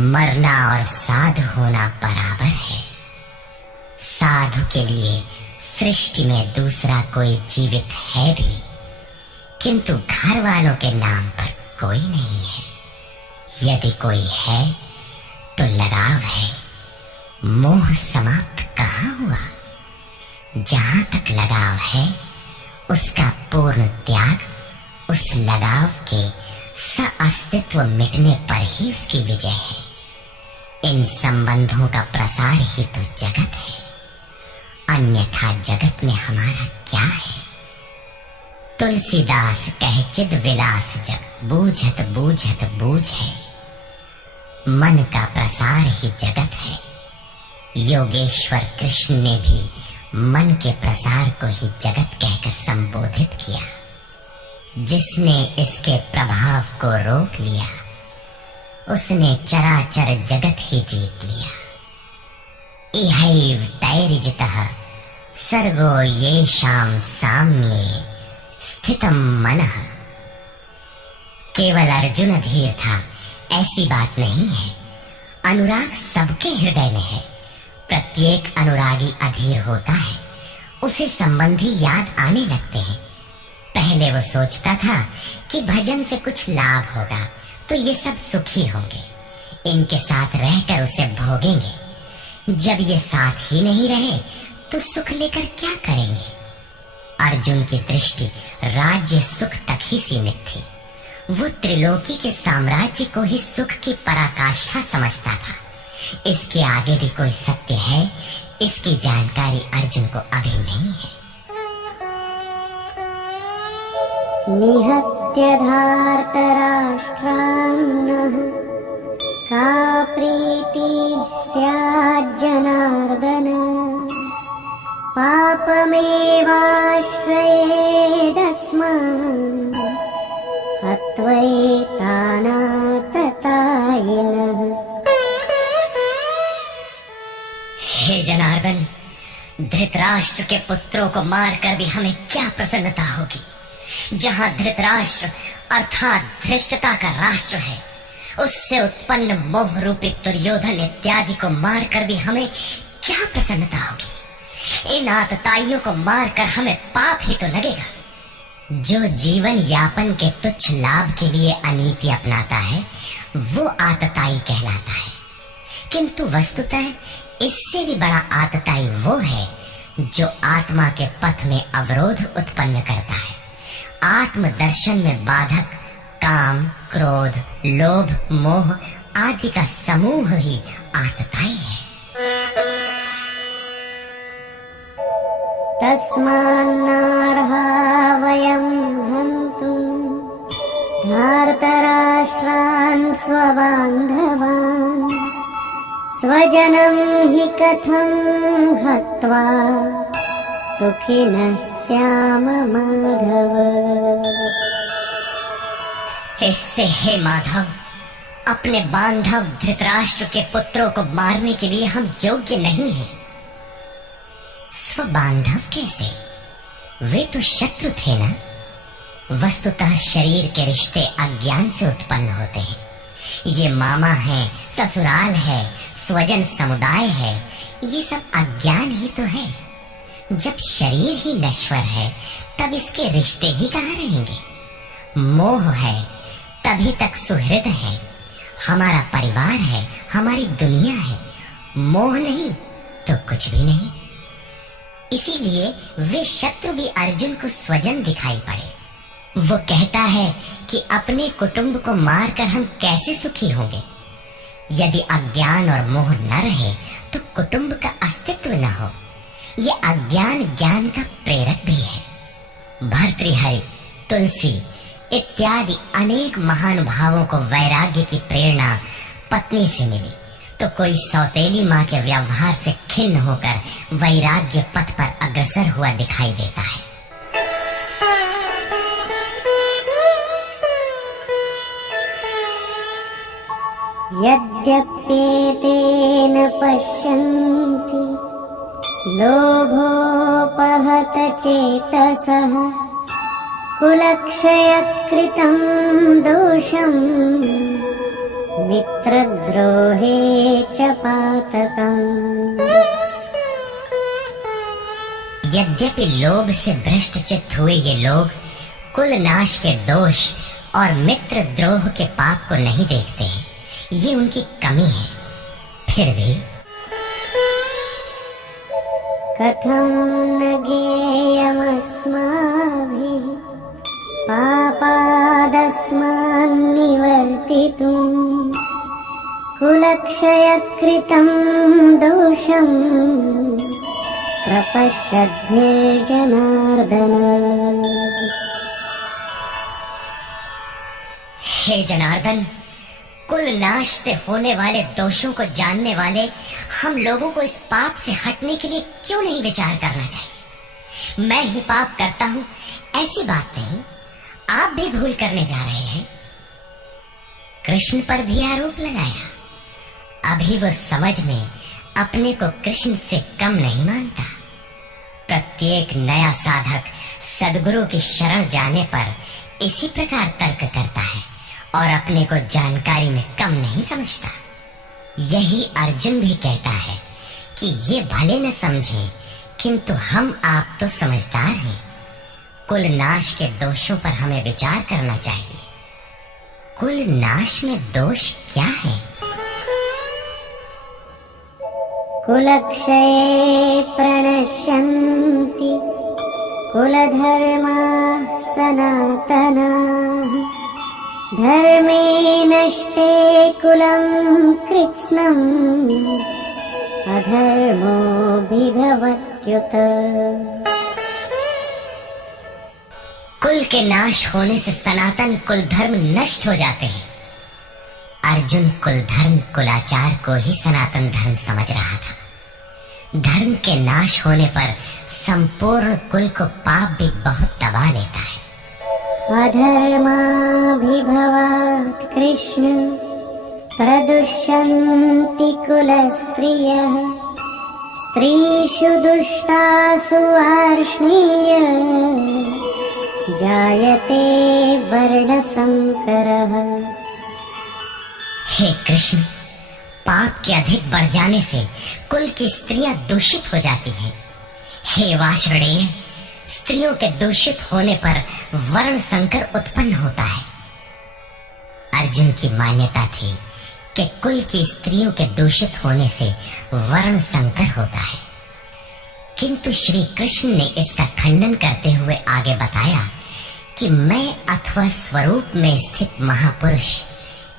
मरना और साधु होना बराबर है। साधु के लिए सृष्टि में दूसरा कोई जीवित है भी, किंतु घर वालों के नाम पर कोई नहीं है। यदि कोई है तो लगाव है, मोह समाप्त कहाँ हुआ? जहां तक लगाव है उसका पूर्ण त्याग, उस लगाव के अस्तित्व मिटने पर ही उसकी विजय है। इन संबंधों का प्रसार ही तो जगत है, अन्यथा जगत में हमारा क्या है? तुलसीदास कहे चिद विलास जग बूझत बूझत बूझे। मन का प्रसार ही जगत है। योगेश्वर कृष्ण ने भी मन के प्रसार को ही जगत कहकर संबोधित किया। जिसने इसके प्रभाव को रोक लिया उसने चराचर जगत ही जीत लिया। इहैव तैर्जितः सर्गो येषां साम्ये स्थितं मनः। केवल अर्जुन धीर था ऐसी बात नहीं है। अनुराग सबके हृदय में है। प्रत्येक अनुरागी अधीर होता है, उसे संबंधी याद आने लगते हैं। पहले वो सोचता था कि भजन से कुछ लाभ होगा तो ये सब सुखी होंगे, इनके साथ रहकर उसे भोगेंगे। जब ये साथ ही नहीं रहे तो सुख लेकर क्या करेंगे। अर्जुन की दृष्टि राज्य सुख तक ही सीमित थी। वो त्रिलोकी के साम्राज्य को ही सुख की पराकाष्ठा समझता था। इसके आगे भी कोई सत्य है, इसकी जानकारी अर्जुन को अभी नहीं है। निहत्य धार्तराष्ट्रान्नः का प्रीतिः स्याज्जनार्दन पापमेवाश्रयेदस्मान् हत्वैतानाततायिनः। हे जनार्दन, धृतराष्ट्र के पुत्रों को मारकर भी हमें क्या प्रसन्नता होगी। जहां धृतराष्ट्र अर्थात धृष्टता का राष्ट्र है, उससे उत्पन्न मोह रूपी दुर्योधन इत्यादि को मारकर भी हमें क्या प्रसन्नता होगी। इन आतताइयों को मारकर हमें पाप ही तो लगेगा। जो जीवन यापन के तुच्छ लाभ के लिए अनीति अपनाता है वो आतताई कहलाता है। किंतु वस्तुतः इससे भी बड़ा आतताई वो है जो आत्मा के पथ में अवरोध उत्पन्न करता है। आत्मदर्शन में बाधक काम, क्रोध, लोभ, मोह आदि का समूह ही आतताई है। तस्मान्नार्हा वयं हन्तुं धार्तराष्ट्रान् स्वबान्धवान् स्वजनं हि कथं हत्वा सुखिनः स्याम माधव। इससे हे माधव, अपने बांधव धृतराष्ट्र के पुत्रों को मारने के लिए हम योग्य नहीं हैं। स्वबांधव कैसे? वे तो शत्रु थे ना। वस्तुतः शरीर के रिश्ते अज्ञान से उत्पन्न होते हैं। ये मामा है, ससुराल है, स्वजन समुदाय है, ये सब अज्ञान ही तो है। जब शरीर ही नश्वर है तब इसके रिश्ते ही कहाँ रहेंगे। मोह है तभी तक सुहृद है, हमारा परिवार है, हमारी दुनिया है। मोह नहीं तो कुछ भी नहीं। इसीलिए वे शत्रु भी अर्जुन को स्वजन दिखाई पड़े। वो कहता है कि अपने कुटुंब को मारकर हम कैसे सुखी होंगे। यदि अज्ञान और मोह न रहे तो कुटुंब का अस्तित्व न हो। ये अज्ञान ज्ञान का प्रेरक भी है। भर्तृहरि, तुलसी इत्यादि अनेक महानुभावों को वैराग्य की प्रेरणा पत्नी से मिली, तो कोई सौतेली माँ के व्यवहार से खिन्न होकर वैराग्य पथ पर अग्रसर हुआ दिखाई देता है। यद्यप्येतेन पश्यन्ति लोभोपहत चेतसः कुलक्षयकृतं दोषं मित्रद्रोहे च पातकम्। यद्यपि लोभ से भ्रष्ट चित्त हुए ये लोग कुल नाश के दोष और मित्र द्रोह के पाप को नहीं देखते हैं, ये उनकी कमी है। फिर भी कथं न ज्ञेयमस्माभिः पापादस्मान्निवर्तितुं कुलक्षयकृतं दोषं प्रपश्यद्भिर्जनार्दन। हे जनार्दन, कुल नाश से होने वाले दोषों को जानने वाले हम लोगों को इस पाप से हटने के लिए क्यों नहीं विचार करना चाहिए। मैं ही पाप करता हूँ ऐसी बात नहीं। आप भी भूल करने जा रहे हैं। कृष्ण पर भी आरोप लगाया। अभी वो समझ में अपने को कृष्ण से कम नहीं मानता। प्रत्येक नया साधक सद्गुरु की शरण जाने पर इसी प्रकार तर्क करता है और अपने को जानकारी में कम नहीं समझता। यही अर्जुन भी कहता है कि ये भले न समझे, किंतु हम आप तो समझदार हैं। कुल नाश के दोषों पर हमें विचार करना चाहिए। कुल नाश में दोष क्या है? कुलक्षये प्रणश्यन्ति कुलधर्माः सनातनाः। धर्मे नष्टे कुलं कृत्स्नम् अधर्मो विभवत्युत। कुल के नाश होने से सनातन कुल धर्म नष्ट हो जाते हैं। अर्जुन कुल धर्म कुलाचार को ही सनातन धर्म समझ रहा था। धर्म के नाश होने पर संपूर्ण कुल को पाप भी बहुत दबा लेता है। अधर्माभिभवात् कृष्ण प्रदुष्यन्ति कुलस्त्रियः। स्त्रीषु दुष्टासु वार्ष्णेय जायते वर्णसंकरः। हे कृष्ण, पाप के अधिक बढ़ जाने से कुल की स्त्रियां दूषित हो जाती हैं। हे वार्ष्णेय, स्त्रियों के दूषित होने पर वर्ण संकर उत्पन्न होता है। अर्जुन की मान्यता थी कि कुल की स्त्रियों के दूषित होने से वर्ण संकर होता है, किंतु श्री कृष्ण ने इसका खंडन करते हुए आगे बताया कि मैं अथवा स्वरूप में स्थित महापुरुष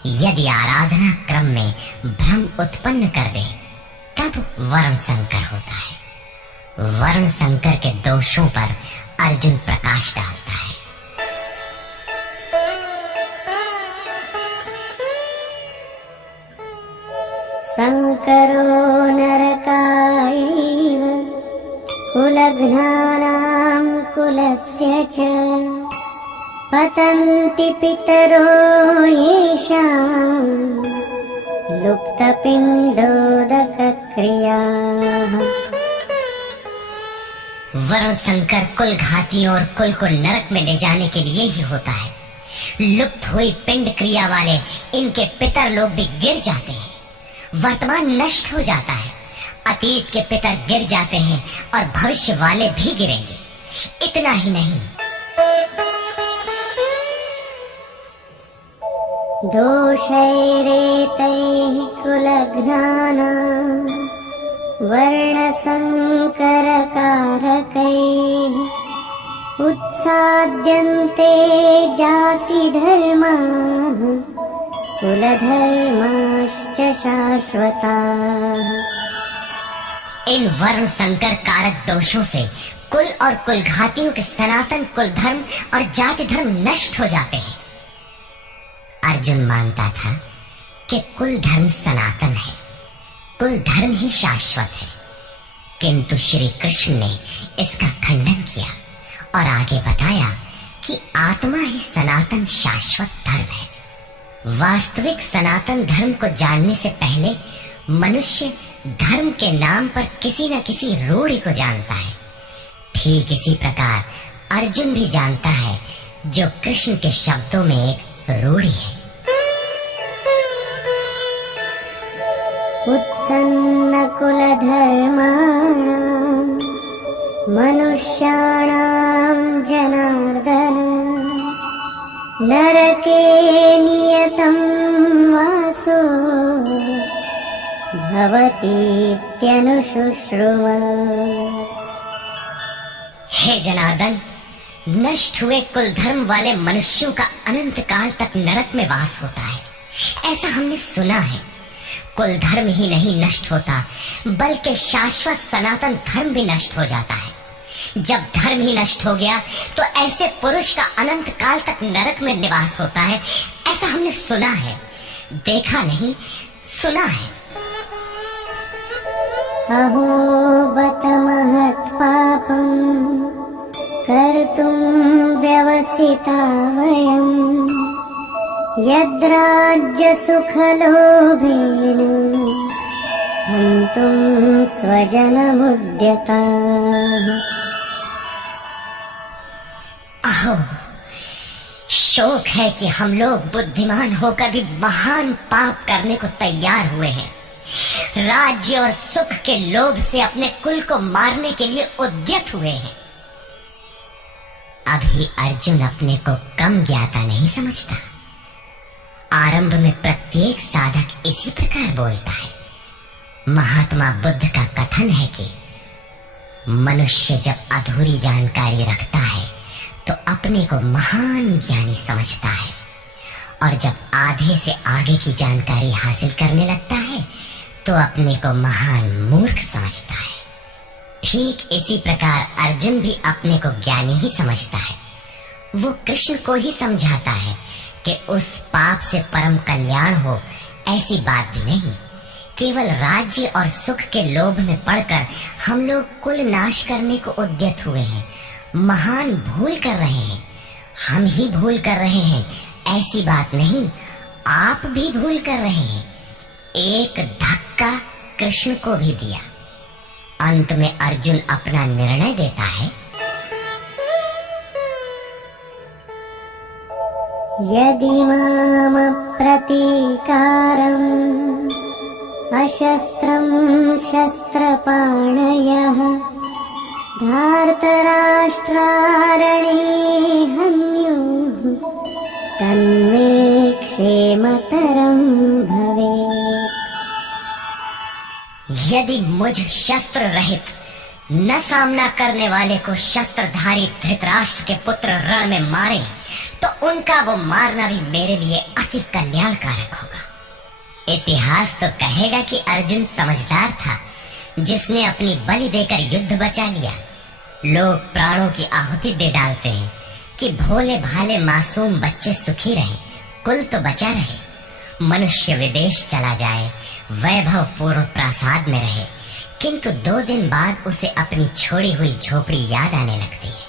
यदि आराधना क्रम में भ्रम उत्पन्न कर दे तब वर्ण संकर होता है। वर्ण संकर के दोषों पर अर्जुन प्रकाश डालता है। संकरो नरकायैव कुलघ्नानां कुलस्य च। पतन्ति पितरो येषां लुप्तपिण्डोदकक्रियाः। वर्ण संकर कुल घातियों और कुल को नरक में ले जाने के लिए ही होता है। लुप्त हुई पिंड क्रिया वाले इनके पितर लोग भी गिर जाते हैं। वर्तमान नष्ट हो जाता है। अतीत के पितर गिर जाते हैं और भविष्य वाले भी गिरेंगे। इतना ही नहीं, दोषैरेतैः कुलघ्नानां वर्णसंकरकारकैः उत्साद्यन्ते जातिधर्माः कुलधर्माश्च शाश्वताः। इन वर्ण संकर कारक दोषों से कुल और कुल घातियों के सनातन कुल धर्म और जाति धर्म नष्ट हो जाते हैं। अर्जुन मानता था कि कुल धर्म सनातन है, कुल धर्म ही शाश्वत है, किंतु श्री कृष्ण ने इसका खंडन किया और आगे बताया कि आत्मा ही सनातन शाश्वत धर्म है। वास्तविक सनातन धर्म को जानने से पहले मनुष्य धर्म के नाम पर किसी न किसी रूढ़ी को जानता है। ठीक इसी प्रकार अर्जुन भी जानता है जो कृष्ण के शब्दों में एक रूढ़ी है। उत्सन्न कुलधर्माणां मनुष्याणां जनार्दन नरके नियतं वासो भवतीत्यनुशुश्रुव। हे जनार्दन, नष्ट हुए कुल धर्म वाले मनुष्यों का अनंत काल तक नरक में वास होता है, ऐसा हमने सुना है। कुल धर्म ही नहीं नष्ट होता, बल्कि शाश्वत सनातन धर्म भी नष्ट हो जाता है। जब धर्म ही नष्ट हो गया तो ऐसे पुरुष का अनंत काल तक नरक में निवास होता है, ऐसा हमने सुना है, देखा नहीं, सुना है। अहो बत महत् पापं कर्तुं व्यवसिता यद्राज्यसुखलोभेन हन्तुं स्वजनमुद्यताः। अहो, शोक है कि हम लोग बुद्धिमान होकर भी महान पाप करने को तैयार हुए हैं। राज्य और सुख के लोभ से अपने कुल को मारने के लिए उद्यत हुए हैं। अभी अर्जुन अपने को कम ज्ञाता नहीं समझता। आरंभ में प्रत्येक साधक इसी प्रकार बोलता है। महात्मा बुद्ध का कथन है कि मनुष्य जब अधूरी जानकारी रखता है तो अपने को महान ज्ञानी समझता है, और जब आधे से आगे की जानकारी हासिल करने लगता है तो अपने को महान मूर्ख समझता है। ठीक इसी प्रकार अर्जुन भी अपने को ज्ञानी ही समझता है। वो कृष्ण को ही समझाता है कि उस पाप से परम कल्याण हो, ऐसी बात भी नहीं। केवल राज्य और सुख के लोभ में पड़कर हम लोग कुल नाश करने को उद्यत हुए हैं। महान भूल कर रहे हैं। हम ही भूल कर रहे हैं, ऐसी बात नहीं, आप भी भूल कर रहे हैं। एक धक्का कृष्ण को भी दिया। अंत में अर्जुन अपना निर्णय देता है। यदि मामप्रतीकारम् अशस्त्रं शस्त्रपाणयः धार्तराष्ट्रारणे हन्युः तन्मे क्षेमतरं भवेत्। यदि मुझ शस्त्र रहित न सामना करने वाले को शस्त्रधारी धृतराष्ट्र के पुत्र रण में मारे तो उनका वो मारना भी मेरे लिए अति कल्याणकारक होगा। इतिहास तो कहेगा कि अर्जुन समझदार था, जिसने अपनी बलि देकर युद्ध बचा लिया। लोग प्राणों की आहुति दे डालते हैं कि भोले भाले मासूम बच्चे सुखी रहे, कुल तो बचा रहे। मनुष्य विदेश चला जाए, वैभव पूर्ण प्रासाद में रहे, किंतु 2 दिन बाद उसे अपनी छोड़ी हुई झोपड़ी याद आने लगती है।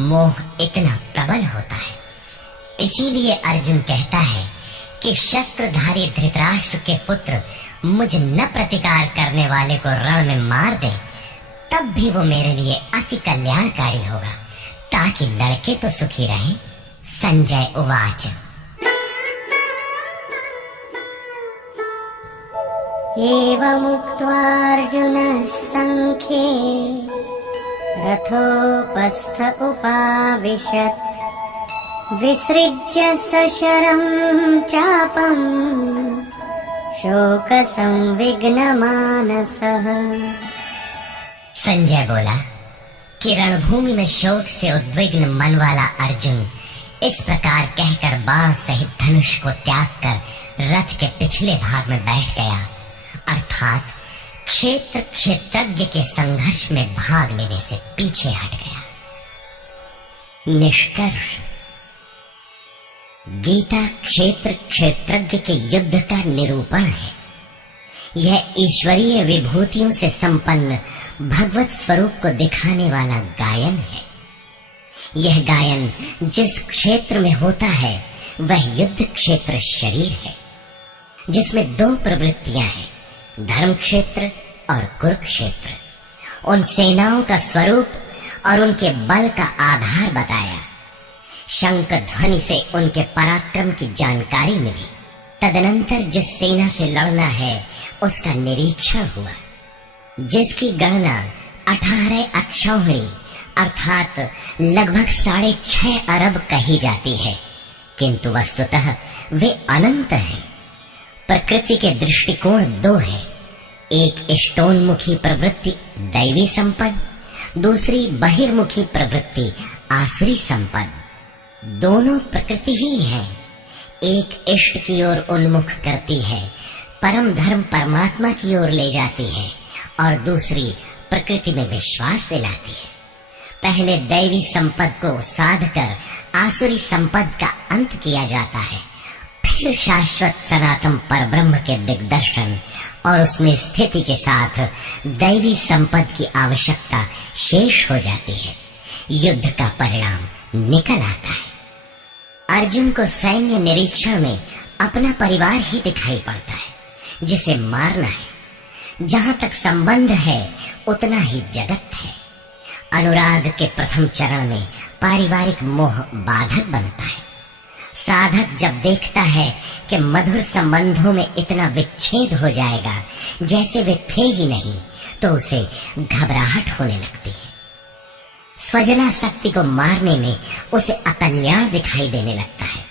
मोह इतना प्रबल होता है। इसीलिए अर्जुन कहता है कि शस्त्रधारी धृतराष्ट्र के पुत्र मुझ न प्रतिकार करने वाले को रण में मार दे, तब भी वो मेरे लिए अति कल्याणकारी होगा, ताकि लड़के तो सुखी रहें। संजय उवाच। एवमुक्त्वार्जुनः संख्ये रथोपस्थ उपाविशत् विसृज्य सशरं चापं शोकसंविघ्नमानसः। संजय बोला कि रणभूमि में शोक से उद्विग्न मन वाला अर्जुन इस प्रकार कहकर बाण सहित धनुष को त्याग कर रथ के पिछले भाग में बैठ गया, अर्थात क्षेत्र क्षेत्रज्ञ के संघर्ष में भाग लेने से पीछे हट गया। निष्कर्ष, गीता क्षेत्र क्षेत्रज्ञ के युद्ध का निरूपण है। यह ईश्वरीय विभूतियों से संपन्न भगवत स्वरूप को दिखाने वाला गायन है। यह गायन जिस क्षेत्र में होता है वह युद्ध क्षेत्र शरीर है, जिसमें 2 प्रवृत्तियां हैं, धर्म क्षेत्र और कुरुक्षेत्र। उन सेनाओं का स्वरूप और उनके बल का आधार बताया। शंख ध्वनि से उनके पराक्रम की जानकारी मिली। तदनंतर जिस सेना से लड़ना है उसका निरीक्षण हुआ, जिसकी गणना 18 अक्षौहिणी अर्थात लगभग 6.5 अरब कही जाती है, किंतु वस्तुतः वे अनंत हैं। प्रकृति के दृष्टिकोण 2 है, एक इष्टोन्मुखी प्रवृत्ति दैवी संपद, दूसरी बहिर्मुखी प्रवृत्ति आसुरी संपद। दोनों प्रकृति ही है। एक इष्ट की ओर उन्मुख करती है, परम धर्म परमात्मा की ओर ले जाती है, और दूसरी प्रकृति में विश्वास दिलाती है। पहले दैवी संपद को साध कर आसुरी संपद का अंत किया जाता है, फिर शाश्वत सनातन परब्रह्म के दिग्दर्शन और उसमें स्थिति के साथ दैवी संपद की आवश्यकता शेष हो जाती है। युद्ध का परिणाम निकल आता है। अर्जुन को सैन्य निरीक्षण में अपना परिवार ही दिखाई पड़ता है जिसे मारना है। जहां तक संबंध है उतना ही जगत है। अनुराग के प्रथम चरण में पारिवारिक मोह बाधक बनता है। साधक जब देखता है कि मधुर संबंधों में इतना विच्छेद हो जाएगा जैसे वे थे ही नहीं, तो उसे घबराहट होने लगती है। स्वजना शक्ति को मारने में उसे अकल्याण दिखाई देने लगता है।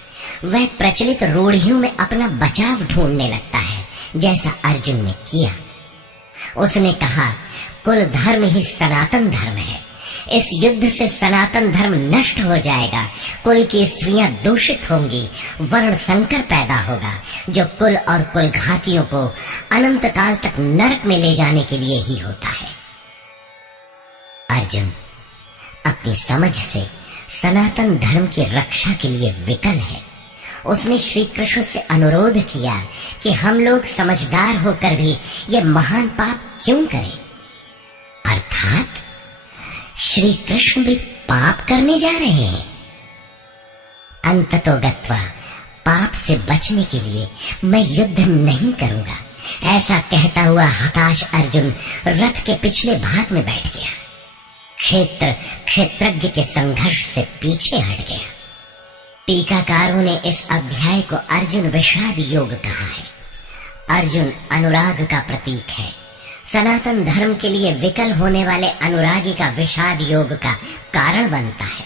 वह प्रचलित रूढ़ियों में अपना बचाव ढूंढने लगता है, जैसा अर्जुन ने किया। उसने कहा, कुल धर्म ही सनातन धर्म है। इस युद्ध से सनातन धर्म नष्ट हो जाएगा। कुल की स्त्रियां दूषित होंगी। वर्ण संकर पैदा होगा जो कुल और कुल घातियों को अनंत काल तक नरक में ले जाने के लिए ही होता है। अर्जुन अपनी समझ से सनातन धर्म की रक्षा के लिए विकल है। उसने श्री कृष्ण से अनुरोध किया कि हम लोग समझदार होकर भी ये महान पाप क्यों करें। अर्थात श्री कृष्ण भी पाप करने जा रहे हैं। अंततोगत्वा पाप से बचने के लिए मैं युद्ध नहीं करूंगा, ऐसा कहता हुआ हताश अर्जुन रथ के पिछले भाग में बैठ गया। क्षेत्रज्ञ के संघर्ष से पीछे हट गया। टीकाकारों ने इस अध्याय को अर्जुन विषाद योग कहा है। अर्जुन अनुराग का प्रतीक है। सनातन धर्म के लिए विकल होने वाले अनुरागी का विषाद योग का कारण बनता है।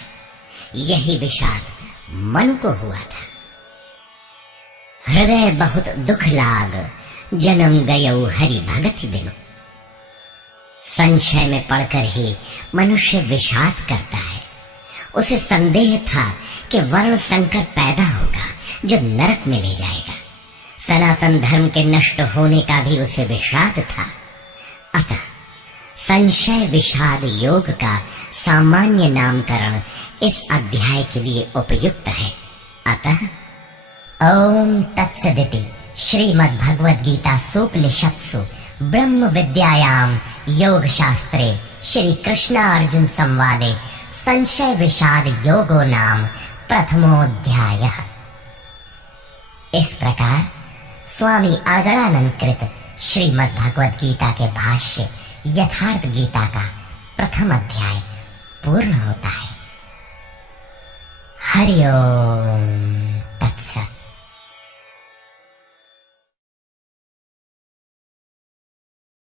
यही विषाद मन को हुआ था। हृदय बहुत दुख लाग, जन्म गयो हरि भगति बिनु। संशय में पड़कर ही मनुष्य विषाद करता है। उसे संदेह था कि वर्ण संकर पैदा होगा जो नरक में ले जाएगा। सनातन धर्म के नष्ट होने का भी उसे विषाद था। अतः संशय विषाद योग का सामान्य नामकरण इस अध्याय के लिए उपयुक्त है। अतः ओम तत्सदिति श्रीमद् भगवद गीता सूपनिषत्सु ब्रह्म विद्यायाम योग शास्त्रे श्री कृष्णार्जुन संवादे संशय विषाद योगो नाम प्रथमोऽध्यायः। इस प्रकार स्वामी अगणानंद कृत श्रीमद् भगवद गीता के भाष्य यथार्थ गीता का प्रथम अध्याय पूर्ण होता है। हरि ओम।